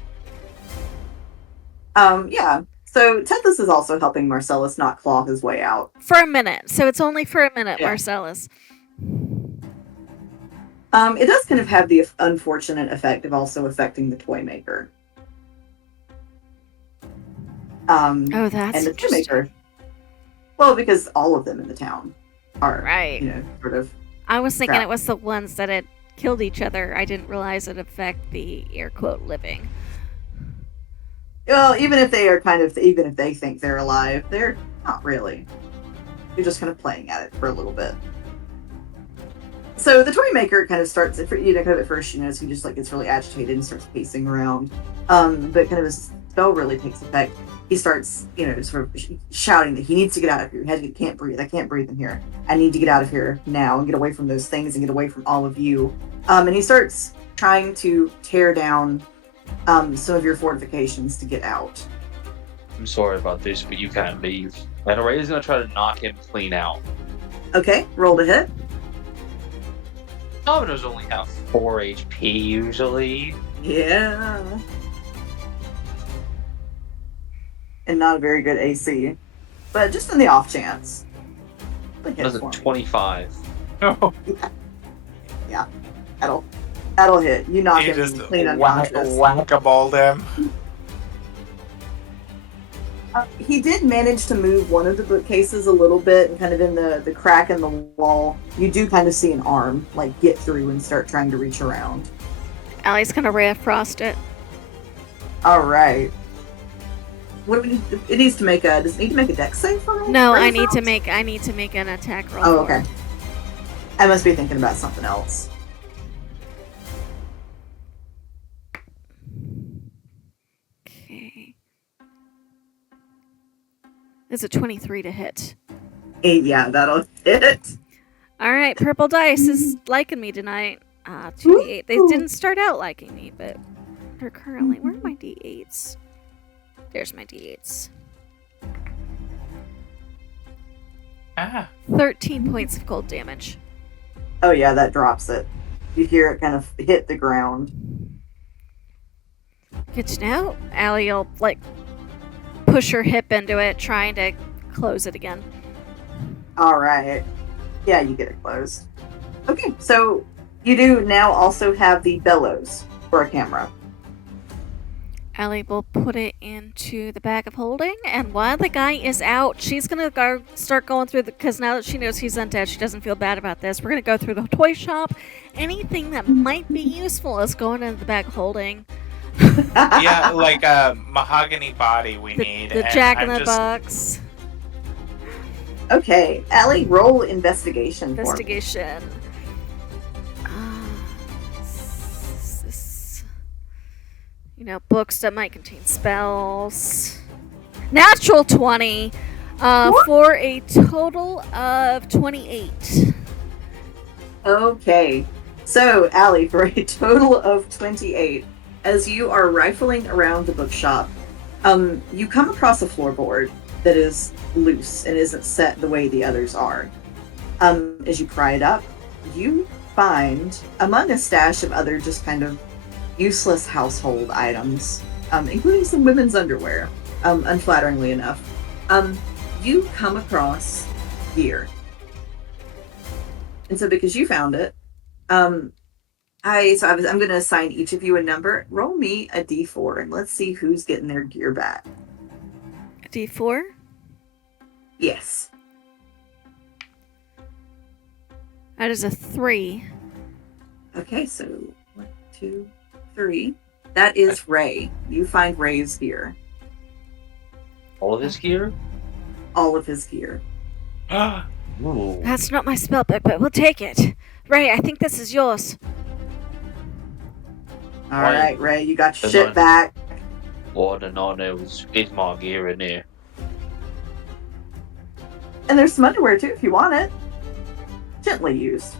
Yeah. So Tethys is also helping Marcellus not claw his way out. For a minute. So it's only for a minute, Yeah. Marcellus. It does kind of have the unfortunate effect of also affecting the toy maker. Oh, that's and the toy interesting. maker. Well, because all of them in the town are, Right. sort of. I was thinking crap. it was the ones that had killed each other. I didn't realize it affect the air quote living. Well, even if they think they're alive, they're not really. You're just kind of playing at it for a little bit. So the toy maker kind of starts, kind of at first, he just gets really agitated and starts pacing around. But kind of as the spell really takes effect, he starts, sort of shouting that he needs to get out of here. He can't breathe. I can't breathe in here. I need to get out of here now and get away from those things and get away from all of you. And he starts trying to tear down some of your fortifications to get out. I'm sorry about this, but you can't leave. And Ray's gonna try to knock him clean out. Okay, roll to hit. Dominoes only have 4 HP usually. Yeah. And not a very good AC. But just in the off chance. Does it 25? Oh, Yeah. That'll hit. You knock he him just clean unconscious. whack-a-balled him. He did manage to move one of the bookcases a little bit, and kind of in the crack in the wall, you do kind of see an arm get through and start trying to reach around. Allie's gonna Ray of Frost it. All right. What do we need? It needs to make a. Does it need to make a dex save for it? No, Ray I of need to Frost? make an attack roll. Oh, for okay. it. I must be thinking about something else. Okay. It's a 23 to hit. Yeah, that'll hit. All right, purple dice is liking me tonight. 2d8. They didn't start out liking me, but they're currently. Where are my d8s? There's my d8s. 13 points of cold damage. Oh yeah, that drops it. You hear it kind of hit the ground. Good to know. Allie will push her hip into it, trying to close it again. All right. Yeah, you get it closed. Okay, so you do now also have the bellows for a camera. Allie will put it into the bag of holding, and while the guy is out, she's gonna start going through because now that she knows he's undead, she doesn't feel bad about this. We're gonna go through the toy shop. Anything that might be useful is going into the bag of holding. Yeah, like a mahogany body we need. The and Jack in I'm the just- Box. Okay, Allie, roll investigation for me. Investigation. Books that might contain spells. Natural 20 for a total of 28. Okay, so Allie, for a total of 28, as you are rifling around the bookshop, you come across a floorboard that is loose and isn't set the way the others are. As you pry it up, you find, among a stash of other just kind of useless household items, including some women's underwear, unflatteringly enough, you come across gear. And so because you found it, I'm going to assign each of you a number. Roll me a d4 and let's see who's getting their gear back. A D4? Yes. That is a 3. Okay, so 1, 2, 3. That is Ray. You find Ray's gear. All of his gear? All of his gear. Ooh. That's not my spell book, but we'll take it. Ray, I think this is yours. All Right. right, Ray, you got your Good shit one. back. All I know is my gear in here. And there's some underwear too if you want it. Gently used.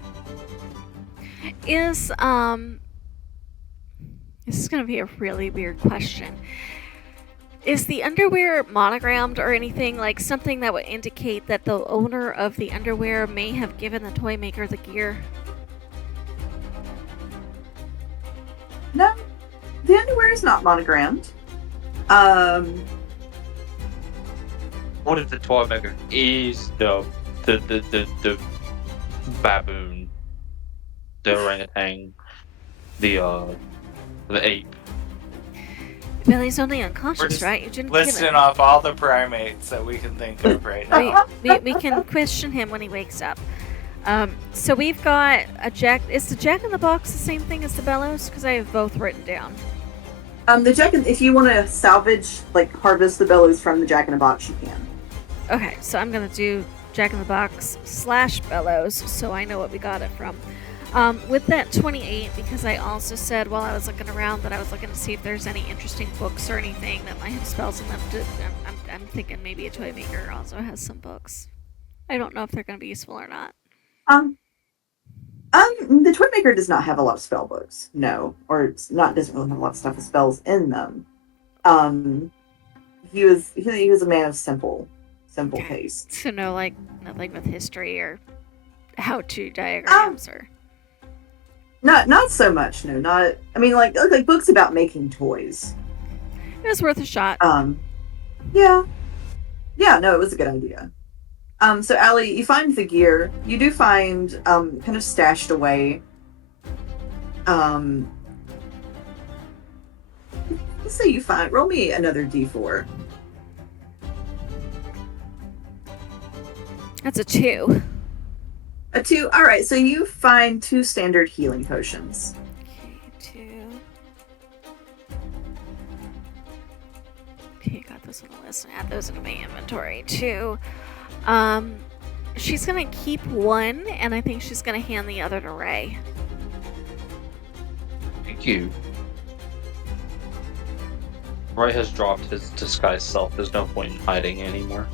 Is this is gonna be a really weird question. Is the underwear monogrammed or anything, like something that would indicate that the owner of the underwear may have given the toy maker the gear? No, The underwear is not monogrammed. What if the toy maker is the baboon, the orangutan, the ape? Billy's only unconscious, We're just right? You didn't listing off all the primates that we can think of right now. we can question him when he wakes up. So we've got a jack. Is the Jack in the Box the same thing as the bellows? Because I have both written down. The Jack, if you want to salvage, like harvest the bellows from the Jack in the Box, you can. Okay, so I'm gonna do Jack in the Box / bellows, so I know what we got it from. With that 28, because I also said while I was looking around that I was looking to see if there's any interesting books or anything that might have spells in them. I'm thinking maybe a toy maker also has some books. I don't know if they're going to be useful or not. The toy maker does not have a lot of spell books, no, or it's not doesn't really have a lot of stuff with spells in them. He was a man of simple taste. So no, like nothing with history or how-to diagrams or. Not so much. No, not. I mean, like books about making toys. It was worth a shot. Yeah. No, it was a good idea. So Allie, you find the gear. You do find kind of stashed away. Let's say you find. Roll me another d4. That's a 2. A 2. All right. So you find 2 standard healing potions. Okay, 2. Okay, got those on the list. Add those into my inventory too. She's gonna keep one, and I think she's gonna hand the other to Ray. Thank you. Ray has dropped his disguised self. There's no point in hiding anymore.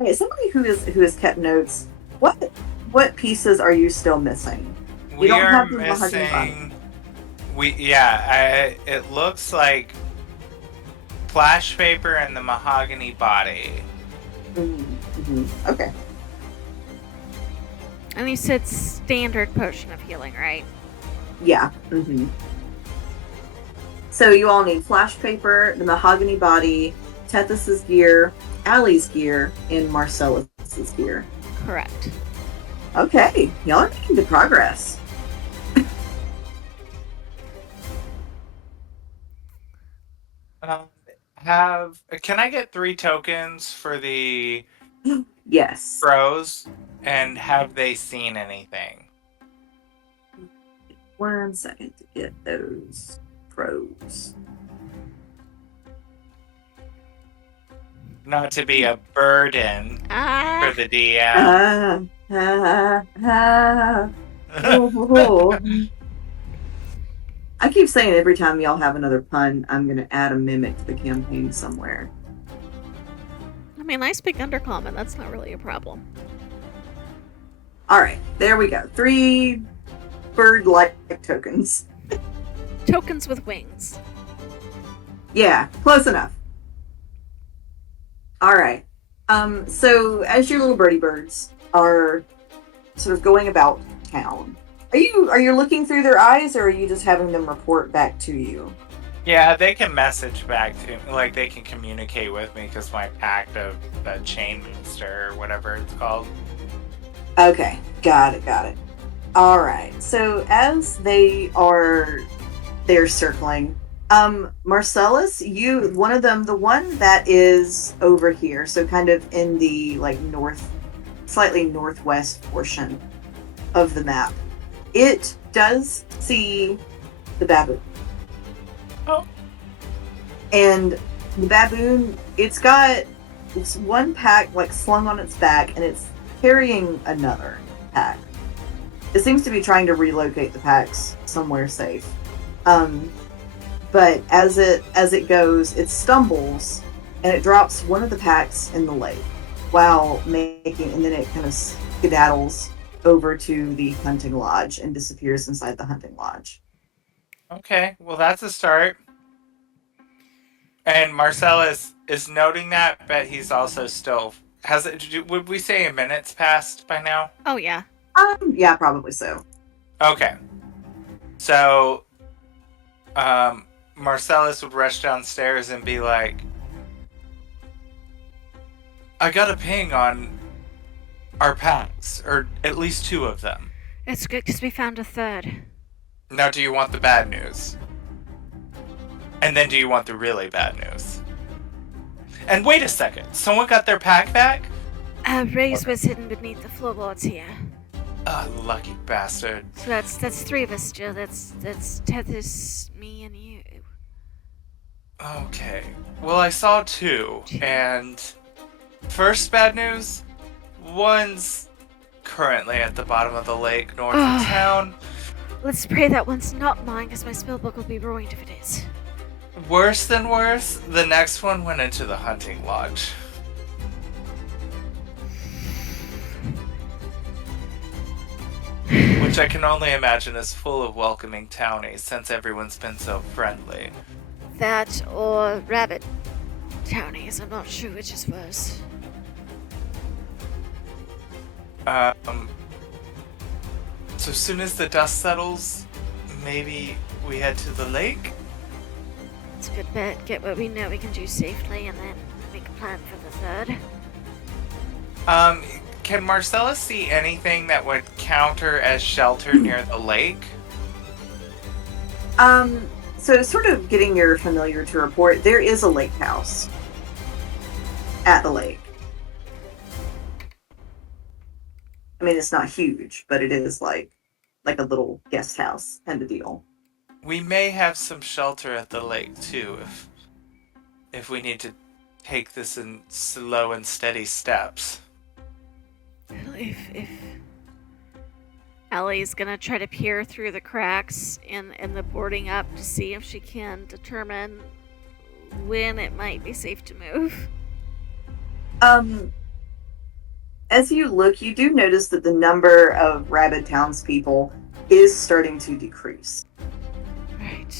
Okay, somebody who has kept notes. What pieces are you still missing? We are missing. It looks like flash paper and the mahogany body. Mm-hmm. Okay. And you said standard potion of healing, right? Yeah. Mm-hmm. So you all need flash paper, the mahogany body, Tethys's gear, Allie's gear, and Marcellus's gear. Correct. Okay, y'all are making good progress. Can I get 3 tokens for the Yes. crows? And have they seen anything? 1 second to get those crows. Not to be a burden for the DM. Oh. I keep saying every time y'all have another pun, I'm going to add a mimic to the campaign somewhere. I mean, I speak Undercommon. That's not really a problem. All right, there we go. 3 bird-like tokens. Tokens with wings. Yeah, close enough. All right. So as your little birdie birds are sort of going about town, are you looking through their eyes, or are you just having them report back to you? Yeah, they can message back to me, like they can communicate with me because my pact of the chain monster or whatever it's called. Okay, got it. All right. So as they're circling, Marcellus, one of them, the one that is over here, so kind of in the like slightly northwest portion of the map, it does see the baboon. Oh. And the baboon, it's one pack like slung on its back, and it's carrying another pack. It seems to be trying to relocate the packs somewhere safe. But as it goes, it stumbles and it drops one of the packs in the lake and then it kind of skedaddles over to the hunting lodge and disappears inside the hunting lodge. Okay, well that's a start. And Marcellus is noting that, but he's also still would we say a minute's passed by now? Oh yeah. Yeah, probably so. Okay. So, Marcellus would rush downstairs and be like, I got a ping on our packs, or at least 2 of them. It's good because we found a third. Now, do you want the bad news? And then do you want the really bad news? And wait a second, someone got their pack back? Ray's was hidden beneath the floorboards here. Oh, lucky bastard. So that's 3 of us still. That's Tethys, me, and you. Okay. Well, I saw 2, and first bad news, one's currently at the bottom of the lake north of town. Let's pray that one's not mine, because my spellbook will be ruined if it is. Worse than worse, the next one went into the hunting lodge. Which I can only imagine is full of welcoming townies, since everyone's been so friendly. That or rabbit townies. I'm not sure which is worse. So soon as the dust settles, maybe we head to the lake? It's a good bet. Get what we know we can do safely, and then make a plan for the third. Can Marcellus see anything that would counter as shelter near the lake? So sort of getting your familiar to report, there is a lake house at the lake. I mean, it's not huge, but it is like a little guest house kind of deal. We may have some shelter at the lake too, if we need to take this in slow and steady steps. If Ellie's gonna try to peer through the cracks in the boarding up to see if she can determine when it might be safe to move. As you look, you do notice that the number of rabid townspeople is starting to decrease. Right,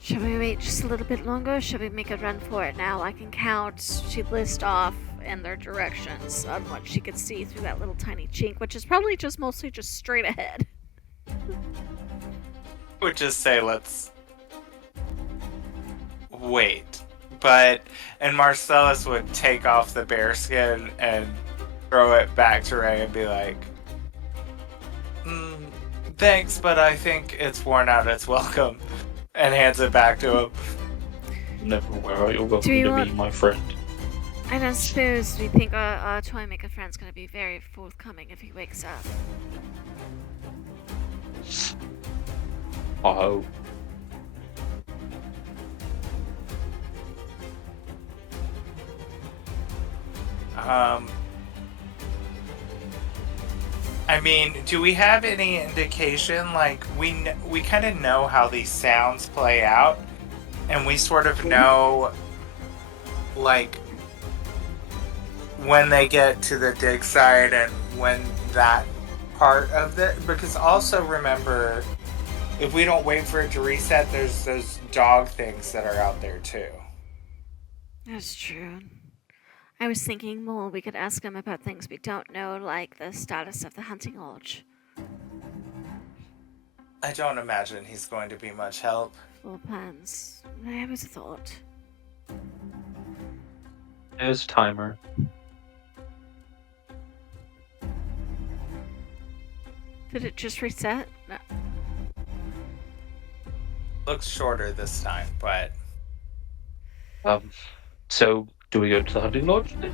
shall we wait just a little bit longer, or shall we make a run for it now? I can count, she'd list off in their directions on what she could see through that little tiny chink, which is probably just mostly just straight ahead. I would just say let's wait. And Marcellus would take off the bearskin and throw it back to Ray and be like, thanks, but I think it's worn out its welcome, and hands it back to him. Never where you're welcome to be my friend. I don't suppose we think our toy maker friend's gonna be very forthcoming if he wakes up. I hope. I mean, do we have any indication, like, we kind of know how these sounds play out, and we sort of know, like, when they get to the dig site and when that part of it, because also remember, if we don't wait for it to reset, there's those dog things that are out there too. That's true. I was thinking more we could ask him about things we don't know, like the status of the hunting lodge. I don't imagine he's going to be much help. Full plans. I was a thought. There's a timer. Did it just reset? No. Looks shorter this time, but... So, do we go to the hunting lodge then?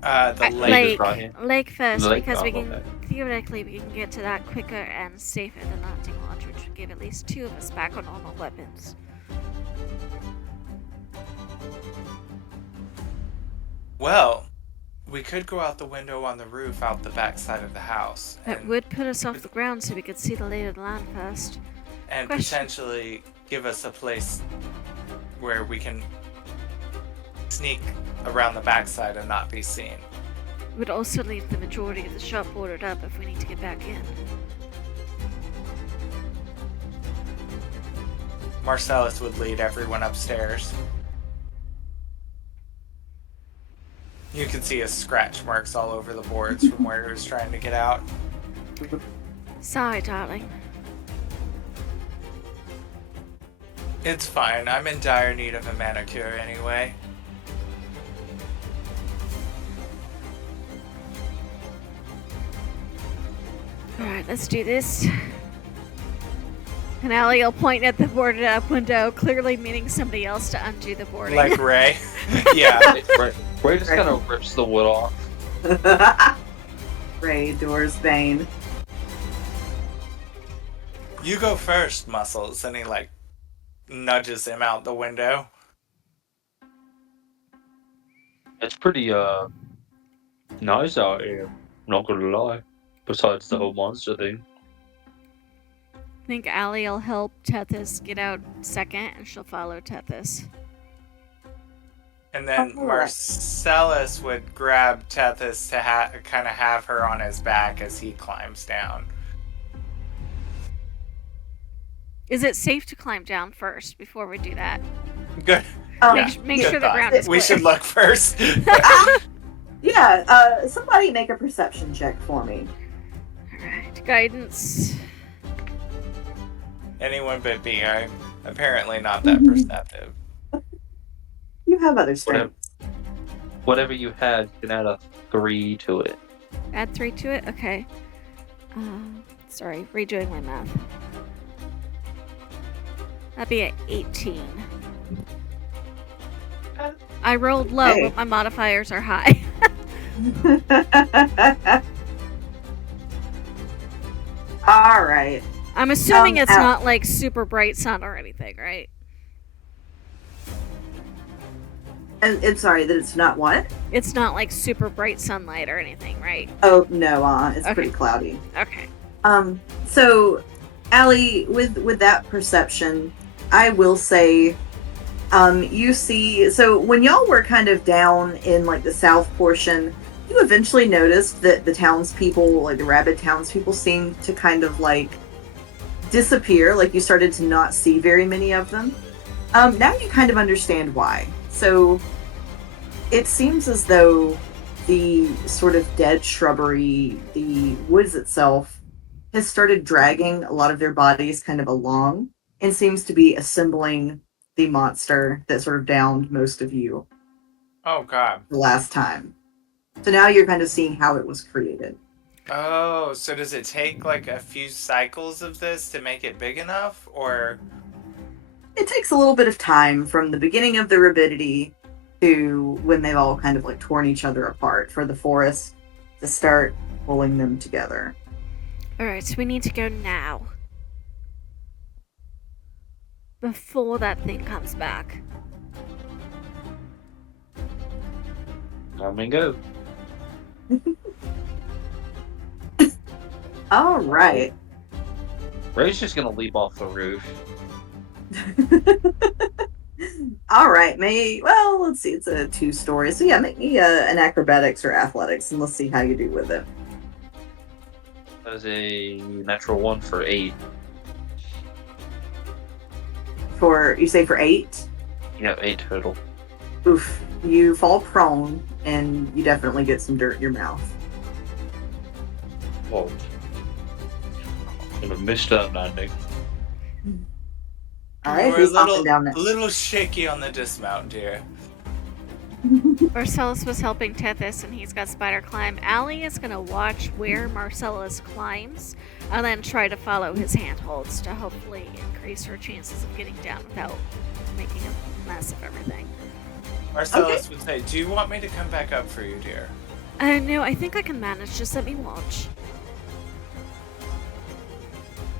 The lake. Lake first, Lake? because we Oh, can, okay. theoretically, we can get to that quicker and safer than the hunting lodge, which would give at least 2 of us back on normal weapons. Well, we could go out the window on the roof out the back side of the house. That would put us off the ground so we could see the lay of the land first. And Question. potentially give us a place where we can sneak around the backside and not be seen. It would also leave the majority of the shop boarded up if we need to get back in. Marcellus would lead everyone upstairs. You can see his scratch marks all over the boards from where he was trying to get out. Sorry, darling. It's fine. I'm in dire need of a manicure anyway. Alright, let's do this. And Allie will point at the boarded up window, clearly meaning somebody else to undo the boarding. Like Ray. Yeah. Ray just kind of rips the wood off. Ray Doors Bane. You go first, Muscles. And he like nudges him out the window. It's pretty nice out here, not gonna lie. Besides the whole monster thing. I think Allie will help Tethys get out second, and she'll follow Tethys. And then Marcellus would grab Tethys to kind of have her on his back as he climbs down. Is it safe to climb down first before we do that? Good. Make sure the ground is clear. We should look first. Yeah, somebody make a perception check for me. Alright, guidance. Anyone but me. I'm apparently not that perceptive. You have other strengths. Whatever you had, you can add a 3 to it. Add 3 to it? Okay. Sorry, redoing my math. That'd be an 18. I rolled low, Okay. but my modifiers are high. All right. I'm assuming it's Al- not like super bright sun or anything, right? And sorry that it's not what? It's not like super bright sunlight or anything, right? Oh no, it's Okay. pretty cloudy. Okay. So Allie, with that perception, I will say, you see, so when y'all were kind of down in like the south portion, you eventually noticed that the townspeople, like the rabid townspeople, seemed to kind of like disappear. Like you started to not see very many of them. Now you kind of understand why. So it seems as though the sort of dead shrubbery, the woods itself, has started dragging a lot of their bodies kind of along and seems to be assembling the monster that sort of downed most of you Oh, God. the last time. So now you're kind of seeing how it was created. Oh, so does it take like a few cycles of this to make it big enough? Or. It takes a little bit of time from the beginning of the rabidity to when they've all kind of like torn each other apart for the forest to start pulling them together. Alright, so we need to go now. Before that thing comes back. Come and go. All right. Ray's just gonna leap off the roof. All right, well, let's see. It's a 2-story. So yeah, make me an acrobatics or athletics, and let's see how you do with it. That is a natural 1 for 8. You say for 8? Yeah, 8 total. Oof. You fall prone, and you definitely get some dirt in your mouth. Whoa. Gonna miss that landing. All right, We're who's hopping down a next? little shaky on the dismount, dear. Marcellus was helping Tethys and he's got spider climb. Allie is gonna watch where Marcellus climbs and then try to follow his handholds to hopefully increase her chances of getting down without making a mess of everything. Marcellus would say, do you want me to come back up for you, dear? No, I think I can manage. Just let me watch.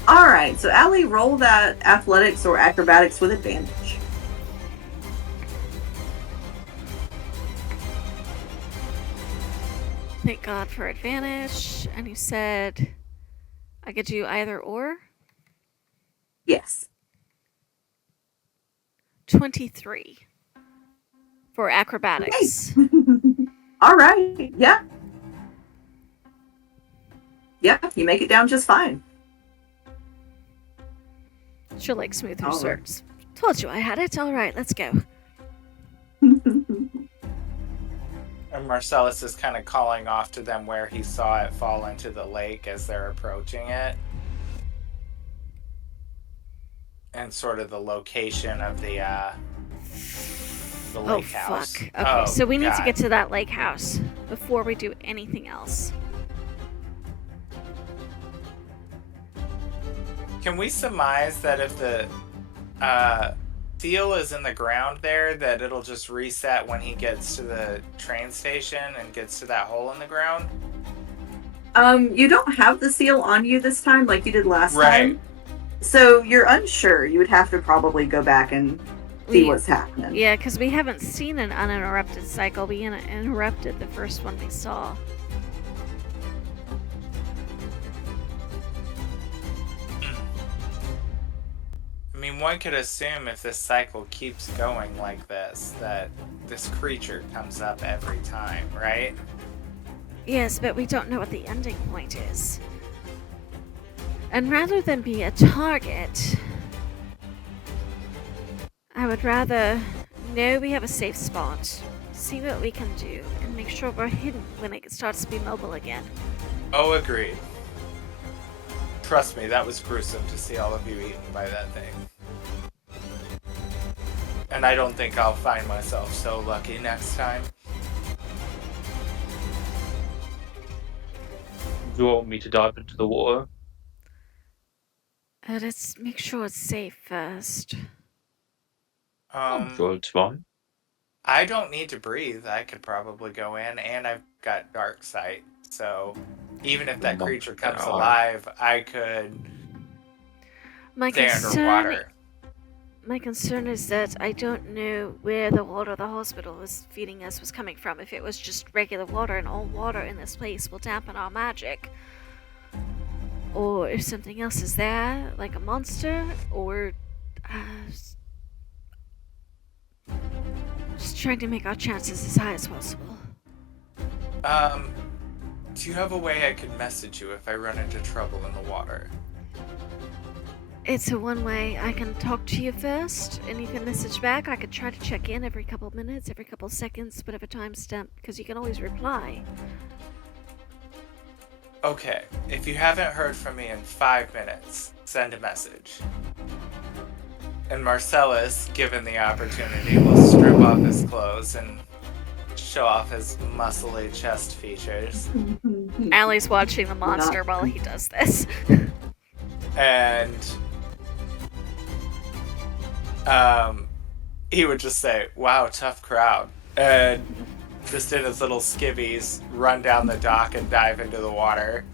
All right, so Allie, roll that athletics or acrobatics with advantage. Thank God for advantage. And you said I could do either or? Yes. 23 for acrobatics. All right, yeah. Yeah, you make it down just fine. She'll like smooth her All right. skirts. Told you I had it. All right, let's go. And Marcellus is kind of calling off to them where he saw it fall into the lake as they're approaching it. and sort of the location of the Oh, lake house. fuck. Okay, Oh, so we need to God. get to that lake house before we do anything else. Can we surmise that if the seal is in the ground there, that it'll just reset when he gets to the train station and gets to that hole in the ground? You don't have the seal on you this time like you did last Right. time. So you're unsure. You would have to probably go back and see what's happening. Yeah, because we haven't seen an uninterrupted cycle. We interrupted the first one we saw. I mean, one could assume if this cycle keeps going like this, that this creature comes up every time, right? Yes, but we don't know what the ending point is. And rather than be a target, I would rather know we have a safe spot, see what we can do, and make sure we're hidden when it starts to be mobile again. Oh, agreed. Trust me, that was gruesome to see all of you eaten by that thing. And I don't think I'll find myself so lucky next time. Do you want me to dive into the water? Let's make sure it's safe first. I'm sure it's fine. I don't need to breathe. I could probably go in, and I've got dark sight. So even if that creature comes alive, I could stay underwater. My concern is that I don't know where the water the hospital was feeding us was coming from. If it was just regular water, and all water in this place will dampen our magic. Or if something else is there, like a monster, or just trying to make our chances as high as possible. Do you have a way I could message you if I run into trouble in the water? It's a one-way. I can talk to you first, and you can message back. I could try to check in every couple minutes, every couple seconds, whatever timestamp, because you can always reply. Okay, if you haven't heard from me in 5 minutes, send a message. And Marcellus, given the opportunity, will strip off his clothes and show off his muscly chest features. Allie's watching the monster while he does this. And he would just say, "Wow, tough crowd," and just in his little skivvies run down the dock and dive into the water,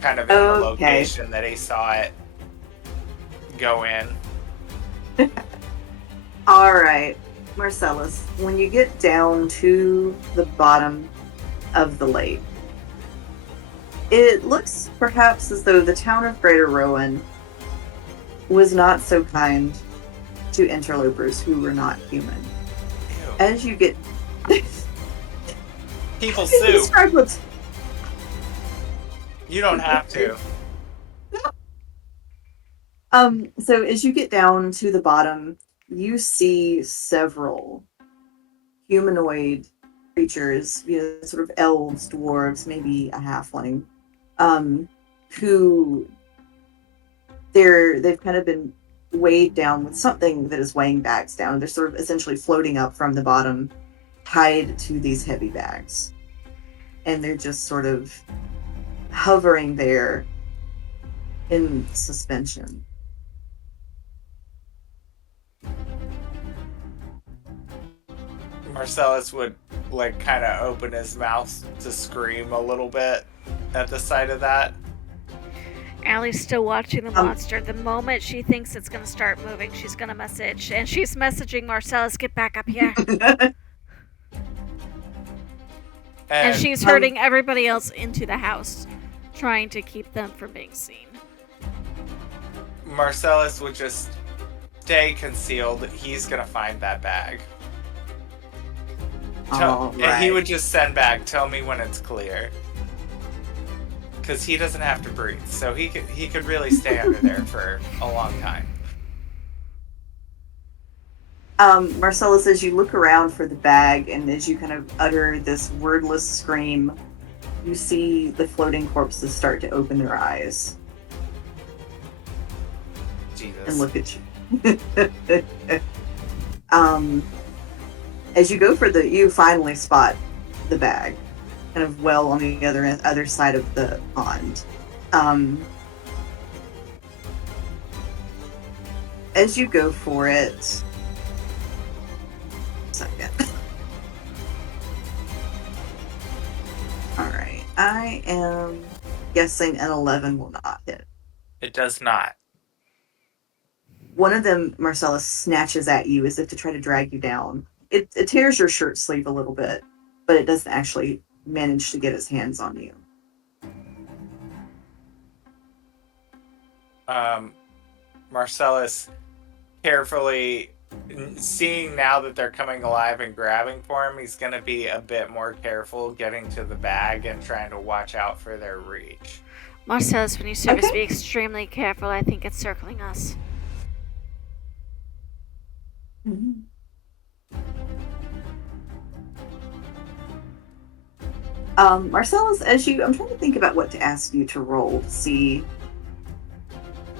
kind of in the location that he saw it go in. All right, Marcellus, when you get down to the bottom of the lake, it looks perhaps as though the town of Greater Rowan was not so kind to interlopers who were not human. Ew. As you get... People sue. What's... You don't have to. So as you get down to the bottom, you see several humanoid creatures, sort of elves, dwarves, maybe a halfling, who they've kind of been weighed down with something that is weighing bags down. They're sort of essentially floating up from the bottom, tied to these heavy bags. And they're just sort of hovering there in suspension. Marcellus would kind of open his mouth to scream a little bit at the sight of that. Allie's still watching the monster. The moment she thinks it's going to start moving, she's going to message. And she's messaging Marcellus, "Get back up here." And she's herding everybody else into the house, trying to keep them from being seen. Marcellus would just stay concealed. He's going to find that bag. And he would just send back, "Tell me when it's clear." Because he doesn't have to breathe, so he could really stay under there for a long time. Marcellus, as you look around for the bag, and as you kind of utter this wordless scream, you see the floating corpses start to open their eyes. Jesus. and look at you. As you go for you finally spot the bag, kind of well on the other side of the pond. As you go for it, second. All right, I am guessing an 11 will not hit. It does not. One of them, Marcellus, snatches at you as if to try to drag you down. It tears your shirt sleeve a little bit, but it doesn't actually manage to get its hands on you. Marcellus, carefully, seeing now that they're coming alive and grabbing for him, he's going to be a bit more careful getting to the bag and trying to watch out for their reach. Marcellus, when you say to be extremely careful, I think it's circling us. Mm-hmm. Marcellus, I'm trying to think about what to ask you to roll to see.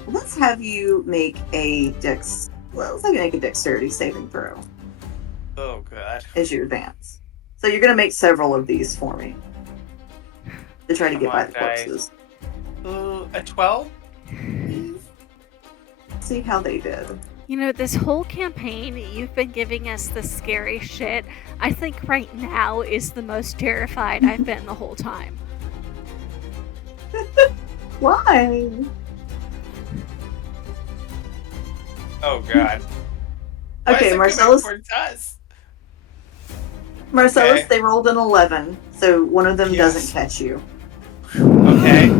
Let's have you make a dexterity saving throw. Oh, God. As you advance. So you're going to make several of these for me. To try to get by the corpses. A 12? See how they did. You know, this whole campaign, you've been giving us the scary shit. I think right now is the most terrified I've been the whole time. Why? Oh, God. Okay, Marcellus. Marcellus, Okay. they rolled an 11, so one of them Yes. doesn't catch you. Okay.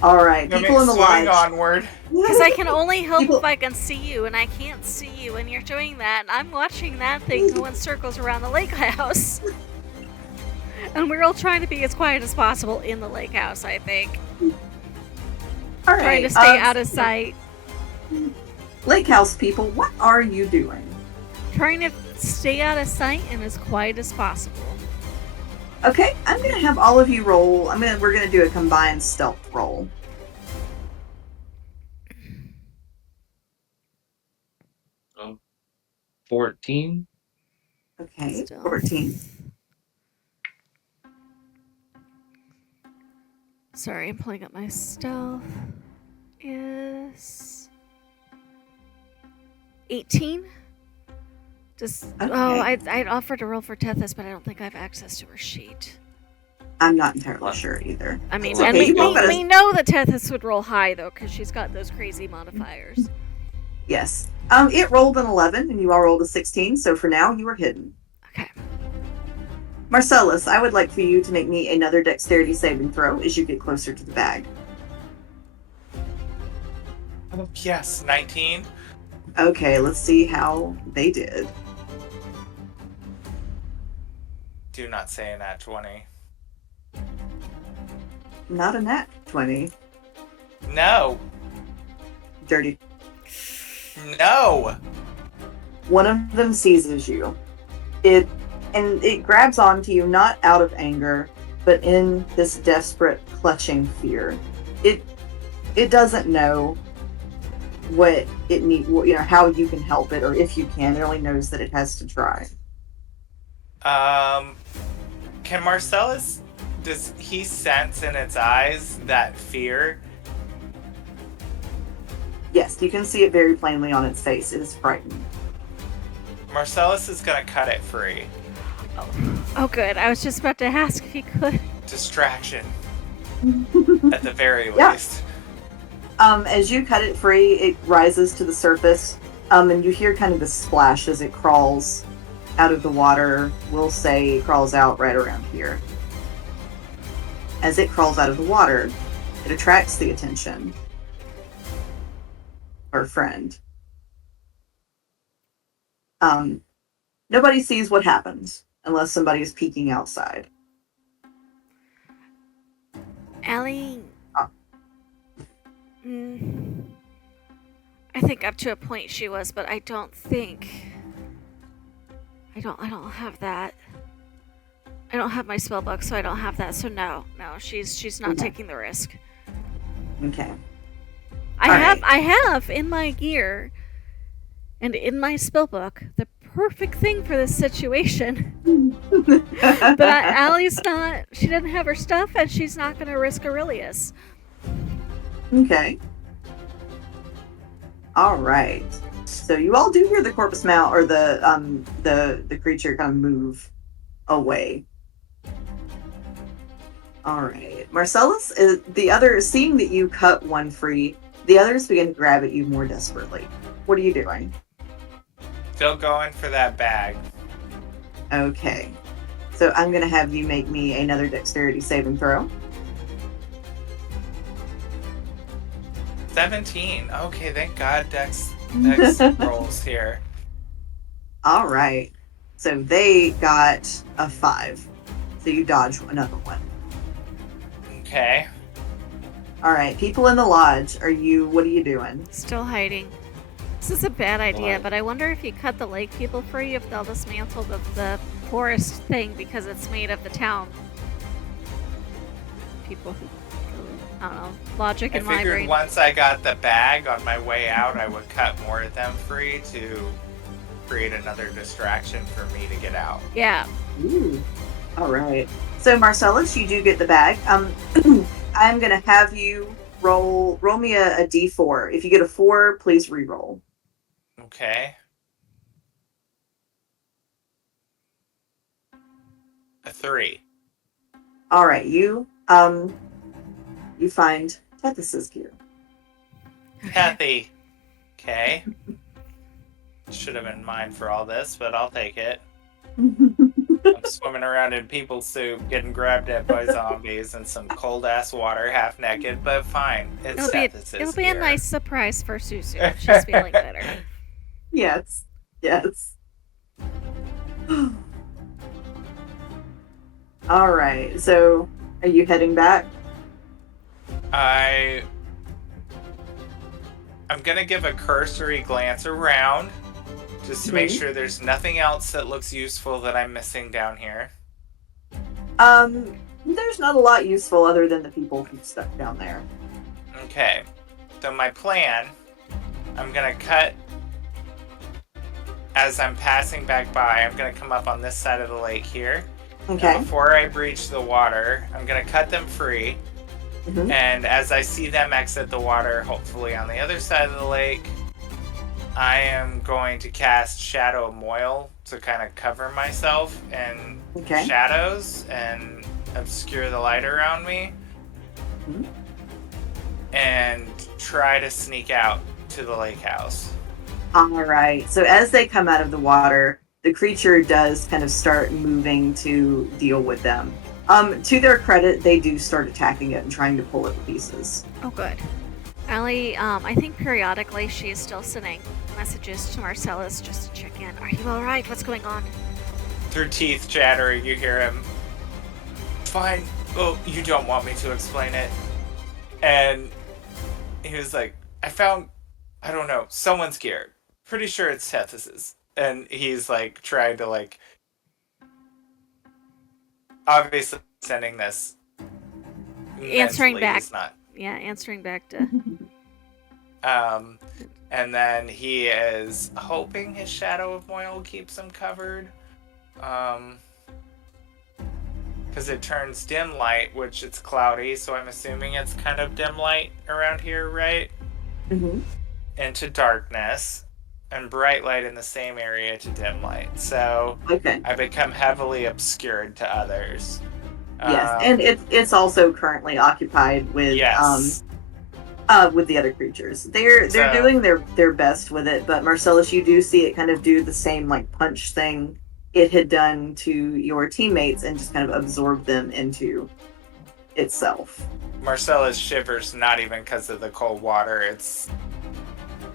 All right, people in the lodge. Onward. Because I can only help People- if I can see you, and I can't see you, and you're doing that, and I'm watching that thing go in circles around the lake house. And we're all trying to be as quiet as possible in the lake house, I think. All right, Trying to stay out of sight. Lake house people, what are you doing? Trying to stay out of sight and as quiet as possible. Okay, I'm gonna have all of you roll. We're gonna do a combined stealth roll. Um, 14. Okay, Stealth. 14. Sorry, I'm pulling up my stealth. Is 18? I'd offer to roll for Tethys, but I don't think I have access to her sheet. I'm not entirely sure either. I mean, Okay, and you all gotta- we know that Tethys would roll high though, because she's got those crazy modifiers. Yes. It rolled an 11, and you all rolled a 16. So for now, you are hidden. Okay. Marcellus, I would like for you to make me another dexterity saving throw as you get closer to the bag. Yes, 19. Okay, let's see how they did. Do not say a nat 20. Not a nat 20. No. Dirty. No. One of them seizes you. It grabs onto you, not out of anger, but in this desperate, clutching fear. It doesn't know what it needs, how you can help it, or if you can. It only knows that it has to try. Can Marcellus, does he sense in its eyes that fear? Yes, you can see it very plainly on its face. It is frightened. Marcellus is gonna cut it free. Oh, good. I was just about to ask if you could. Distraction, at the very Yeah. least. As you cut it free, it rises to the surface, and you hear kind of this splash as it crawls out of the water. We'll say it crawls out right around here. As it crawls out of the water, it attracts the attention of our friend. Nobody sees what happens unless somebody is peeking outside. Allie. I think up to a point she was, but I don't think. I don't have that. I don't have my spell book, so I don't have that. So no, she's not Okay. taking the risk. Okay. I have in my gear and in my spellbook the perfect thing for this situation. But Allie's not. She doesn't have her stuff, and she's not going to risk Aurelius. Okay. All right. So you all do hear the corpus mount, or the creature kind of move away. All right, Marcellus. Seeing that you cut one free, the others begin to grab at you more desperately. What are you doing? Still going for that bag. Okay. So I'm gonna have you make me another dexterity saving throw. 17. Okay, thank God Dex rolls here. All right. So they got a 5. So you dodge another one. Okay. All right. People in the lodge, what are you doing? Still hiding. This is a bad idea, but I wonder if you cut the lake people free, if they'll dismantle the forest thing because it's made of the town. People who, I don't know, logic in my I figured brain. once I got the bag on my way out, I would cut more of them free to create another distraction for me to get out. Yeah. Ooh. All right. So Marcellus, you do get the bag. I'm gonna have you roll me a d4. If you get a 4, please re-roll. Okay. A 3. All right. You find Tethys's gear. Kathy. Okay. Should have been mine for all this, but I'll take it. I'm swimming around in people soup, getting grabbed at by zombies in some cold ass water, half naked, but fine. It'll be a nice surprise for Susu if she's feeling better. Yes. All right. So, are you heading back? I'm gonna give a cursory glance around just to make sure there's nothing else that looks useful that I'm missing down here. There's not a lot useful other than the people who stuck down there. Okay. So my plan, I'm gonna cut as I'm passing back by. I'm gonna come up on this side of the lake here. Okay. And before I breach the water, I'm gonna cut them free. Mm-hmm. And as I see them exit the water, hopefully on the other side of the lake, I am going to cast Shadow Moil to kind of cover myself in shadows and obscure the light around me. Mm-hmm. And try to sneak out to the lake house. All right. So as they come out of the water, the creature does kind of start moving to deal with them. To their credit, they do start attacking it and trying to pull it to pieces. Oh, good. Allie, I think periodically she is still sending messages to Marcellus just to check in. Are you all right? What's going on? Through teeth chattering, you hear him. Fine. Oh, you don't want me to explain it. And he was like, I don't know, someone's gear. Pretty sure it's Tethys's. And he's like trying to like obviously sending this answering back. Answering back to and then he is hoping his Shadow of Moil keeps him covered. Because it turns dim light, which it's cloudy, so I'm assuming it's kind of dim light around here, right? Mm-hmm. Into darkness, and bright light in the same area to dim light. So I become heavily obscured to others. Yes, and it's also currently occupied with with the other creatures. They're doing their best with it, but Marcellus, you do see it kind of do the same like punch thing it had done to your teammates and just kind of absorb them into itself. Marcellus shivers not even because of the cold water, it's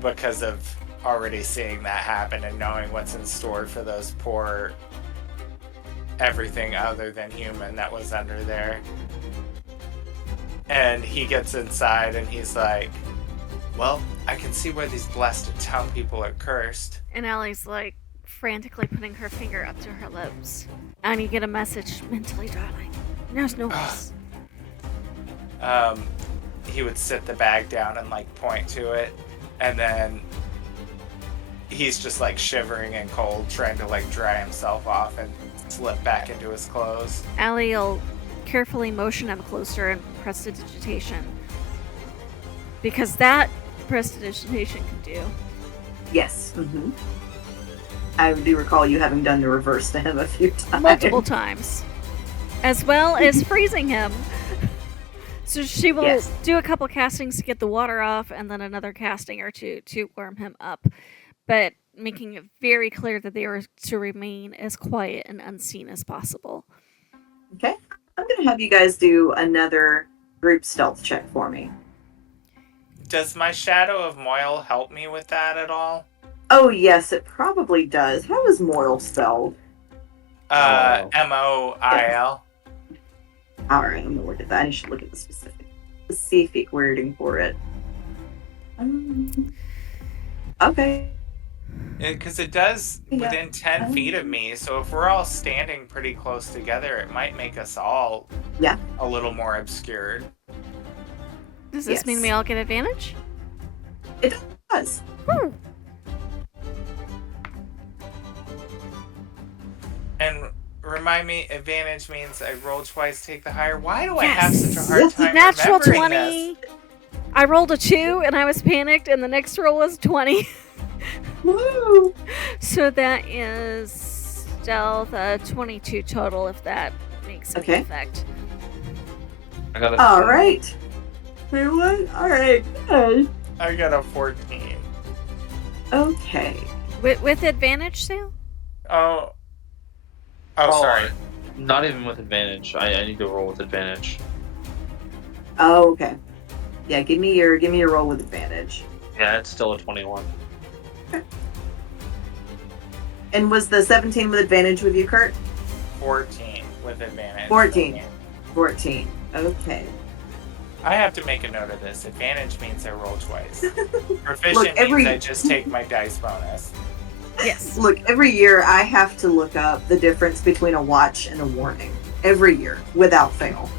because of already seeing that happen and knowing what's in store for those poor everything other than human that was under there. And he gets inside and he's like, well, I can see where these blasted town people are cursed. And Allie's like frantically putting her finger up to her lips. And you get a message mentally, darling. There's no worse. he would sit the bag down and like point to it, and then he's just like shivering and cold, trying to like dry himself off and slip back into his clothes. Allie will carefully motion him closer and prestidigitation. Because that prestidigitation can do. Yes. Mm-hmm. I do recall you having done the reverse to him a few times. Multiple times. As well as freezing him. So she will do a couple castings to get the water off, and then another casting or two to warm him up. But making it very clear that they are to remain as quiet and unseen as possible. Okay. I'm going to have you guys do another group stealth check for me. Does my Shadow of Moil help me with that at all? Oh, yes, it probably does. How is Moil spelled? Moil. All right, I'm going to look at that. I should look at the specific wording for it. Okay. Because it does within 10 feet of me, so if we're all standing pretty close together, it might make us all a little more obscured. Does this mean we all get advantage? It does. Woo. And remind me, advantage means I roll twice, take the higher. Why do I have such a hard time Natural remembering 20. This? I rolled a 2 and I was panicked, and the next roll was 20. Woo! So that is stealth 22 total, if that makes any effect. I got all right. Wait, what? All right. Good. I got a 14. Okay. With advantage, Sale? Oh, sorry. Not even with advantage. I need to roll with advantage. Oh, okay. Yeah, give me your roll with advantage. Yeah, it's still a 21. Okay. And was the 17 with advantage with you, Kurt? 14 with advantage. 14. 14. Okay. I have to make a note of this. Advantage means I roll twice. Proficient means I just take my dice bonus. Yes. Look, every year I have to look up the difference between a watch and a warning. Every year, without fail.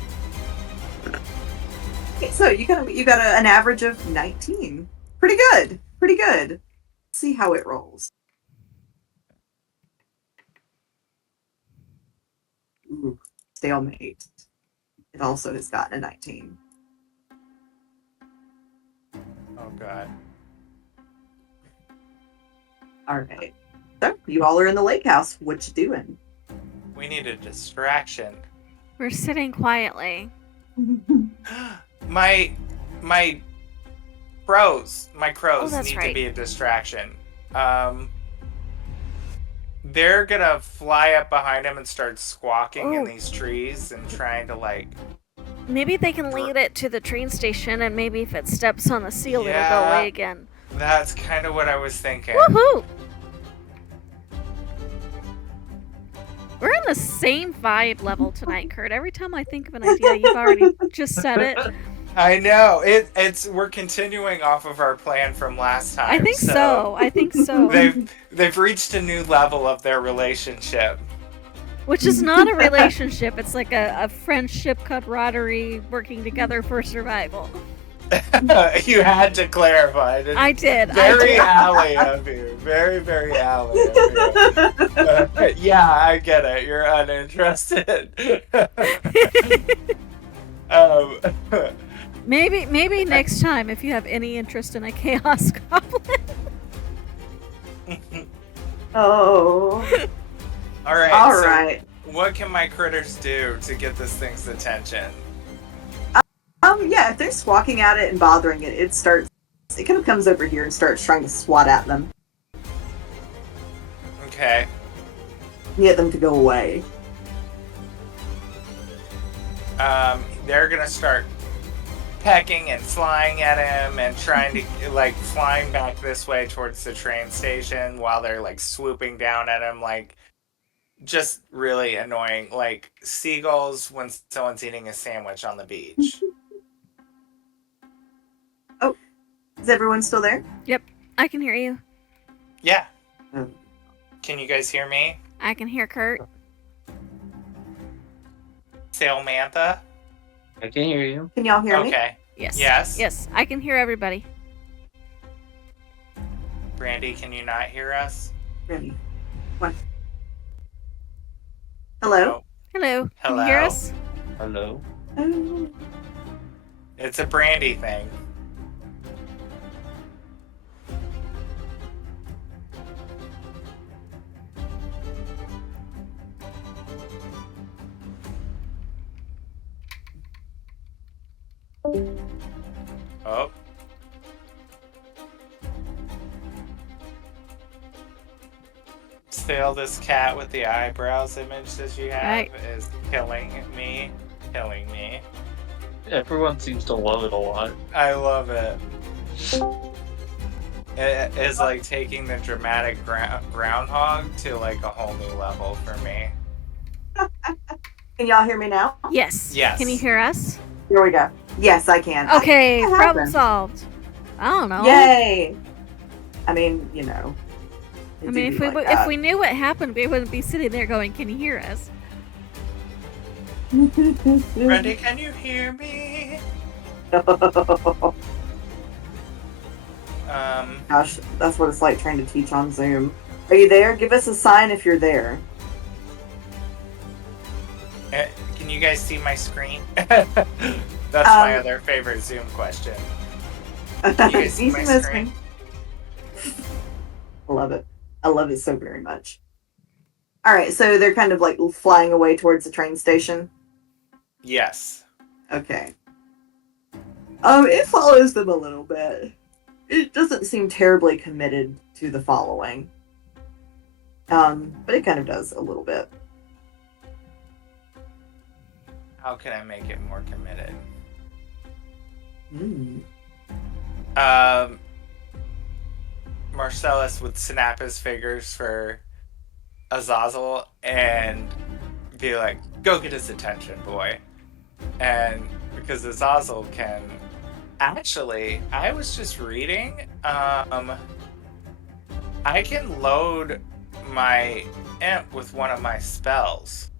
Okay, so you got an average of 19. Pretty good. Pretty good. Let's see how it rolls. Ooh, stalemate. It also has gotten a 19. Oh, God. All right. So, you all are in the lake house. What you doing? We need a distraction. We're sitting quietly. My crows need right. to be a distraction. They're gonna fly up behind him and start squawking in these trees and trying to like. Maybe they can lead it to the train station, and maybe if it steps on the seal, it'll go away again. That's kind of what I was thinking. Woohoo! We're on the same vibe level tonight, Kurt. Every time I think of an idea, you've already just said it. I know. We're continuing off of our plan from last time. I think so. They've reached a new level of their relationship. Which is not a relationship. It's like a friendship, camaraderie, working together for survival. You had to clarify. I did. Very Allie of you. Very, very Allie of you. Yeah, I get it. You're uninterested. Maybe next time, if you have any interest in a chaos goblin. Oh. All right. All so right. What can my critters do to get this thing's attention? Yeah, if they're squawking at it and bothering it, it kind of comes over here and starts trying to swat at them. Okay. Get them to go away. They're gonna start pecking and flying at him and trying to like flying back this way towards the train station while they're like swooping down at him, like just really annoying, like seagulls when someone's eating a sandwich on the beach. Oh, is everyone still there? Yep, I can hear you. Yeah. Can you guys hear me? I can hear Kurt. Sailmantha? I can hear you. Can y'all hear me? Okay. Yes. Yes. Yes, I can hear everybody. Brandy, can you not hear us? Ready. One. Hello? Oh, Hello. Can you hear hello? us? Hello. Oh. It's a Brandy thing. Oh. Still, this cat with the eyebrows image that you have Right. is killing me. Killing me. Everyone seems to love it a lot. I love it. It is like taking the dramatic groundhog to like a whole new level for me. Can y'all hear me now? Yes. Yes. Can you hear us? Here we go. Yes, I can. Okay, What problem happened? solved. I don't know. Yay! I mean, you know. I mean, if we knew what happened, we wouldn't be sitting there going, "Can you hear us?" Brandy, can you hear me? Gosh, that's what it's like trying to teach on Zoom. Are you there? Give us a sign if you're there. Can you guys see my screen? That's my other favorite Zoom question. Can you guys see my screen? I love it. I love it so very much. All right, so they're kind of like flying away towards the train station. Yes. Okay. It follows them a little bit. It doesn't seem terribly committed to the following. But it kind of does a little bit. How can I make it more committed? Mm. Marcellus would snap his fingers for Azazel and be like, "Go get his attention, boy." And because Azazel can actually, I was just reading, I can load my imp with one of my spells.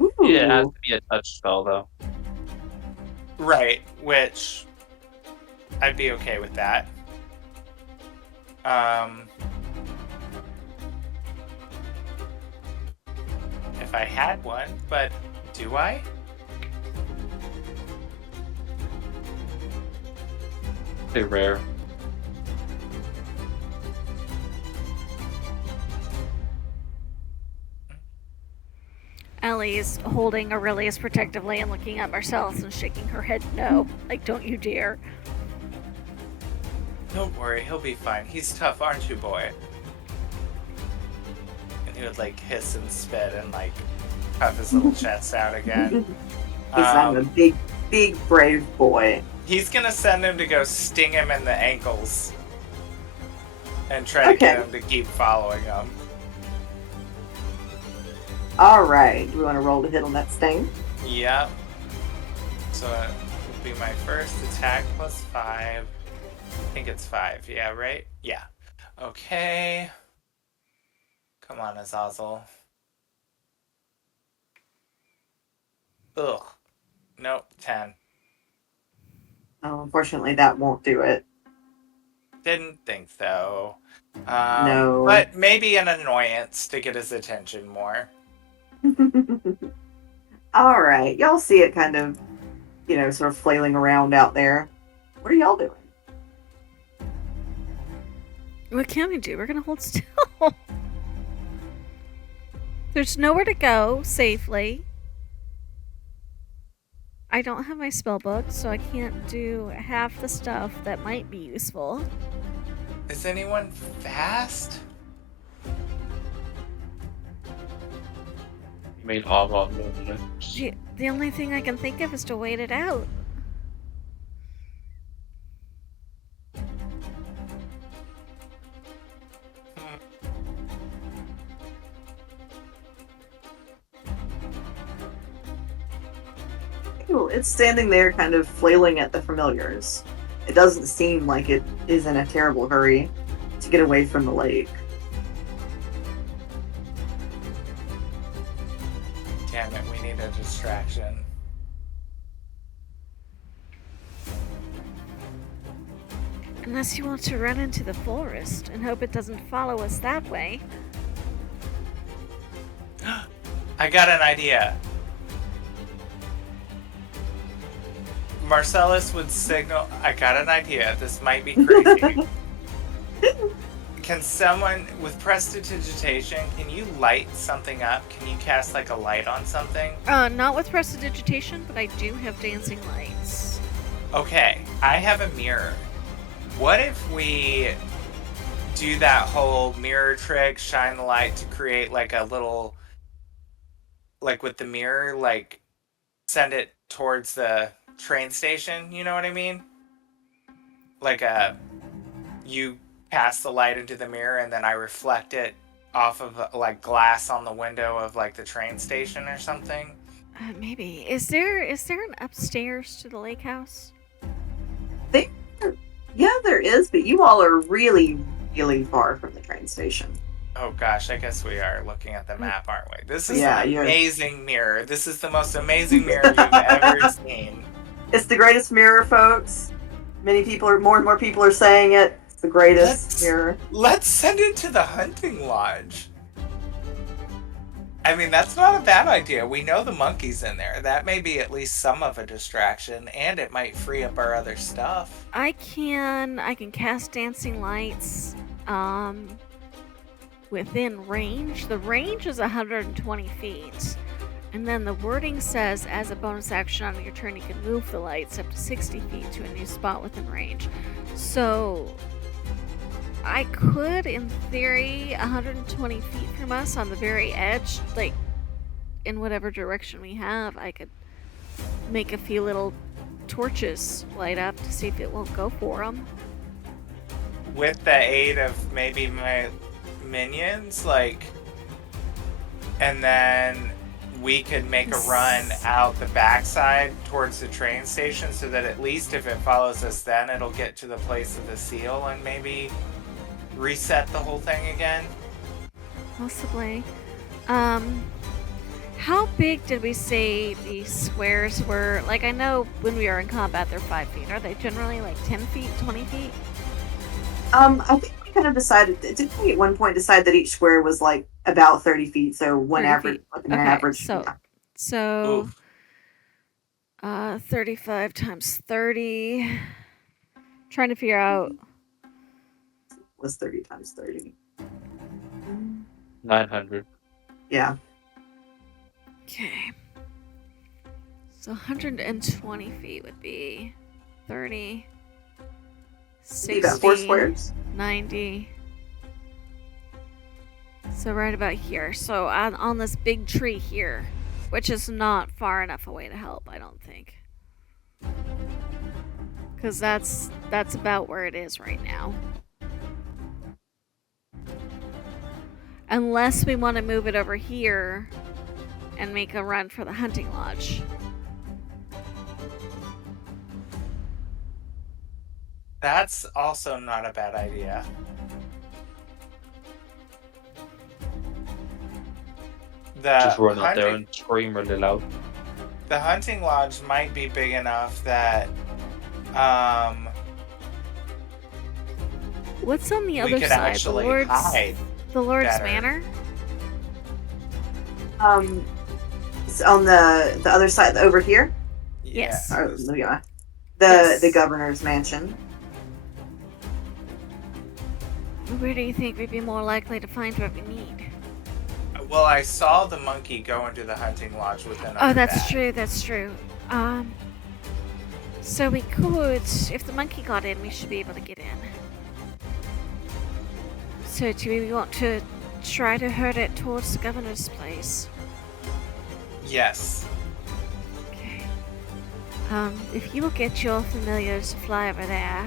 Ooh. Yeah, it has to be a touch spell though. Right, which I'd be okay with that. If I had one, but do I? They're rare. Ellie is holding Aurelius protectively and looking at Marcellus and shaking her head no. Like, don't you dare. Don't worry, he'll be fine. He's tough, aren't you, boy? And he would like hiss and spit and like puff his little chest out again. I'm a big, brave boy. He's gonna send him to go sting him in the ankles and try to get him to keep following him. All right. Do we want to roll to hit on that sting? Yep. So it would be my first attack plus 5. I think it's 5. Yeah, right? Yeah. Okay. Come on, Azazel. Ugh. Nope, 10. Oh, unfortunately, that won't do it. Didn't think so. No. But maybe an annoyance to get his attention more. All right. Y'all see it kind of, sort of flailing around out there. What are y'all doing? What can we do? We're gonna hold still. There's nowhere to go safely. I don't have my spell book, so I can't do half the stuff that might be useful. Is anyone fast? You made Argon. The only thing I can think of is to wait it out. It's standing there kind of flailing at the familiars. It doesn't seem like it is in a terrible hurry to get away from the lake. Damn it, we need a distraction. Unless you want to run into the forest and hope it doesn't follow us that way. I got an idea. Marcellus would signal. I got an idea. This might be crazy. Can someone with prestidigitation, can you light something up? Can you cast like a light on something? Not with prestidigitation, but I do have dancing lights. Okay, I have a mirror. What if we do that whole mirror trick, shine the light to create like a little, like with the mirror, like send it towards the train station, you know what I mean? Like you cast the light into the mirror and then I reflect it off of like glass on the window of like the train station or something. Maybe. Is there an upstairs to the lake house? Yeah, there is, but you all are really, really far from the train station. Oh gosh, I guess we are looking at the map, aren't we? This is Yeah, an you're- amazing mirror. This is the most amazing mirror you've ever seen. It's the greatest mirror, folks. More and more people are saying it. It's the greatest mirror. Let's send it to the hunting lodge. I mean, that's not a bad idea. We know the monkey's in there. That may be at least some of a distraction, and it might free up our other stuff. I can cast dancing lights within range. The range is 120 feet. And then the wording says, as a bonus action on your turn, you can move the lights up to 60 feet to a new spot within range. So I could, in theory, 120 feet from us on the very edge, like in whatever direction we have, I could make a few little torches light up to see if it won't go for them. With the aid of maybe my minions, like, and then we could make a run out the backside towards the train station so that at least if it follows us then it'll get to the place of the seal and maybe reset the whole thing again. Possibly. How big did we say these squares were? Like, I know when we are in combat they're 5 feet. Are they generally like 10 feet, 20 feet? I think we kind of decided. Didn't we at one point decide that each square was like about 30 feet? So one 30 average, feet. like an Okay, average. so Oof. 35 times 30. Trying to figure out. Was 30 times 30. 900. Yeah. Okay. So 120 feet would be 30, Be about 4 60, squares. 90. So right about here. So on this big tree here, which is not far enough away to help, I don't think. Because that's about where it is right now. Unless we want to move it over here and make a run for the hunting lodge. That's also not a bad idea. Just run out there and scream really loud. The hunting lodge might be big enough that What's on the we other could side? actually hide. The Lord's better. Manor? It's on the other side over here. Yes. Oh, yeah. Yes. The governor's mansion. Where do you think we'd be more likely to find what we need? Well, I saw the monkey go into the hunting lodge with another Oh, that's bag. true, that's true. So we could, if the monkey got in, we should be able to get in. So do we want to try to herd it towards the governor's place? Yes. Okay. If you will get your familiars to fly over there.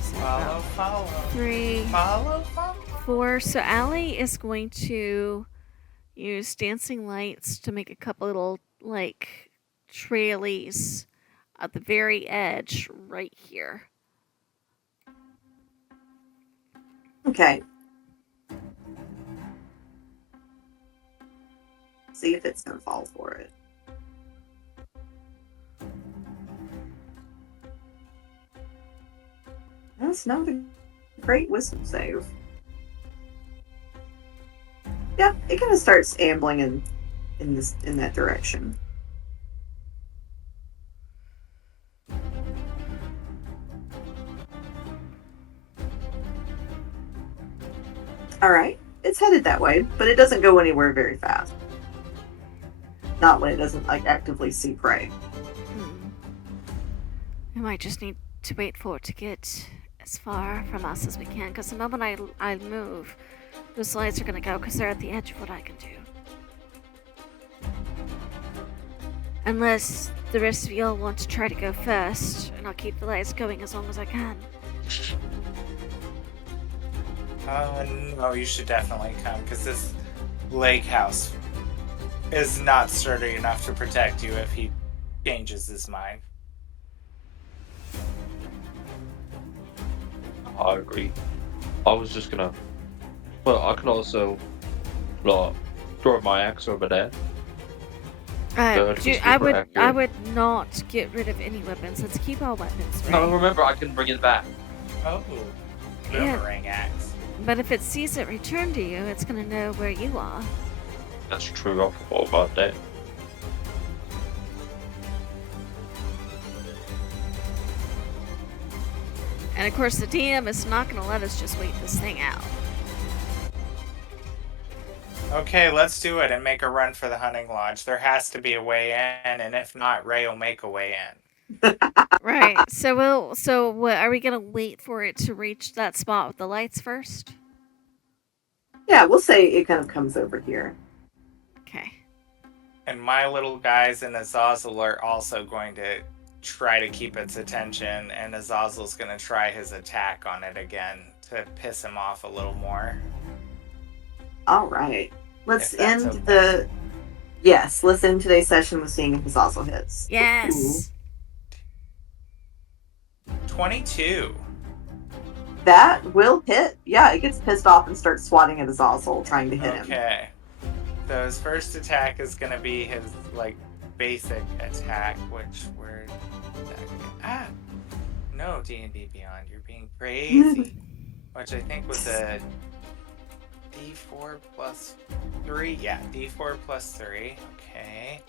So Follow, about follow. 3, Follow, follow. 4. So Allie is going to use dancing lights to make a couple little, like, trailies at the very edge right here. Okay. See if it's gonna fall for it. That's not a great wisdom save. Yeah, it kind of starts ambling in that direction. All right, it's headed that way, but it doesn't go anywhere very fast. Not when it doesn't like actively see prey. We might just need to wait for it to get as far from us as we can, because the moment I move, those lights are gonna go, because they're at the edge of what I can do. Unless the rest of y'all want to try to go first, and I'll keep the lights going as long as I can. No, you should definitely come, because this lake house is not sturdy enough to protect you if he changes his mind. I agree. I was just gonna... Well, I can also throw my axe over there. I would not get rid of any weapons. Let's keep our weapons, right? No, remember, I can bring it back. Oh, boomerang axe. But if it sees it return to you, it's gonna know where you are. That's true, I forgot about that. And of course, the DM is not gonna let us just wait this thing out. Okay, let's do it and make a run for the hunting lodge. There has to be a way in, and if not, Ray will make a way in. Right. So what, are we gonna wait for it to reach that spot with the lights first? Yeah, we'll say it kind of comes over here. Okay. And my little guys and Azazel are also going to try to keep its attention, and Azazel's going to try his attack on it again to piss him off a little more. All right. Let's end today's session with seeing if Azazel hits. Yes. Ooh. 22. That will hit. Yeah, it gets pissed off and starts swatting at Azazel, trying to hit him. Okay. So his first attack is going to be his, basic attack, which we're... No, D&D Beyond, you're being crazy. Which I think was a D4 plus 3. Yeah, D4 plus 3. Okay.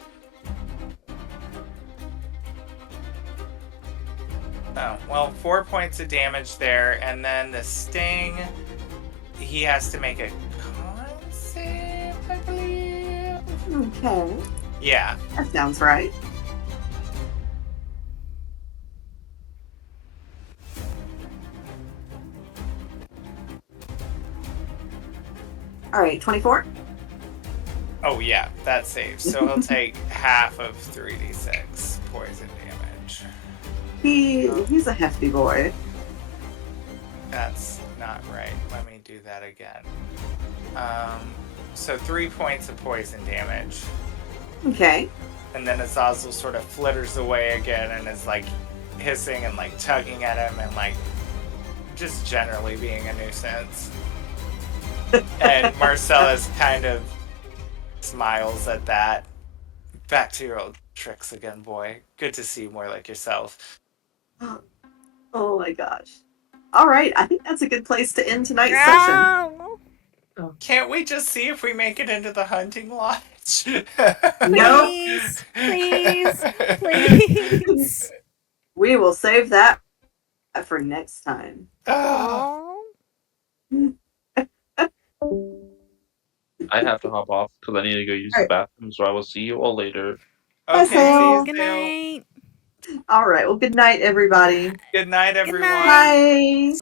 Oh, well, 4 points of damage there, and then the sting, he has to make a con save, I believe. Okay. Yeah. That sounds right. All right, 24. Oh, yeah, that saves. So he'll take half of 3d6 poison damage. He's a hefty boy. That's not right. Let me do that again. So 3 points of poison damage. Okay. And then Azazel sort of flitters away again and is hissing and tugging at him and just generally being a nuisance. And Marcellus kind of smiles at that. Back to your old tricks again, boy. Good to see you more like yourself. Oh my gosh. All right, I think that's a good place to end tonight's session. Can't we just see if we make it into the hunting lodge? Please, please, please. We will save that for next time. Oh. I have to hop off because I need to go use the bathroom, so I will see you all later. Okay, good night. All right, well, good night, everybody. Good night, everyone. Bye.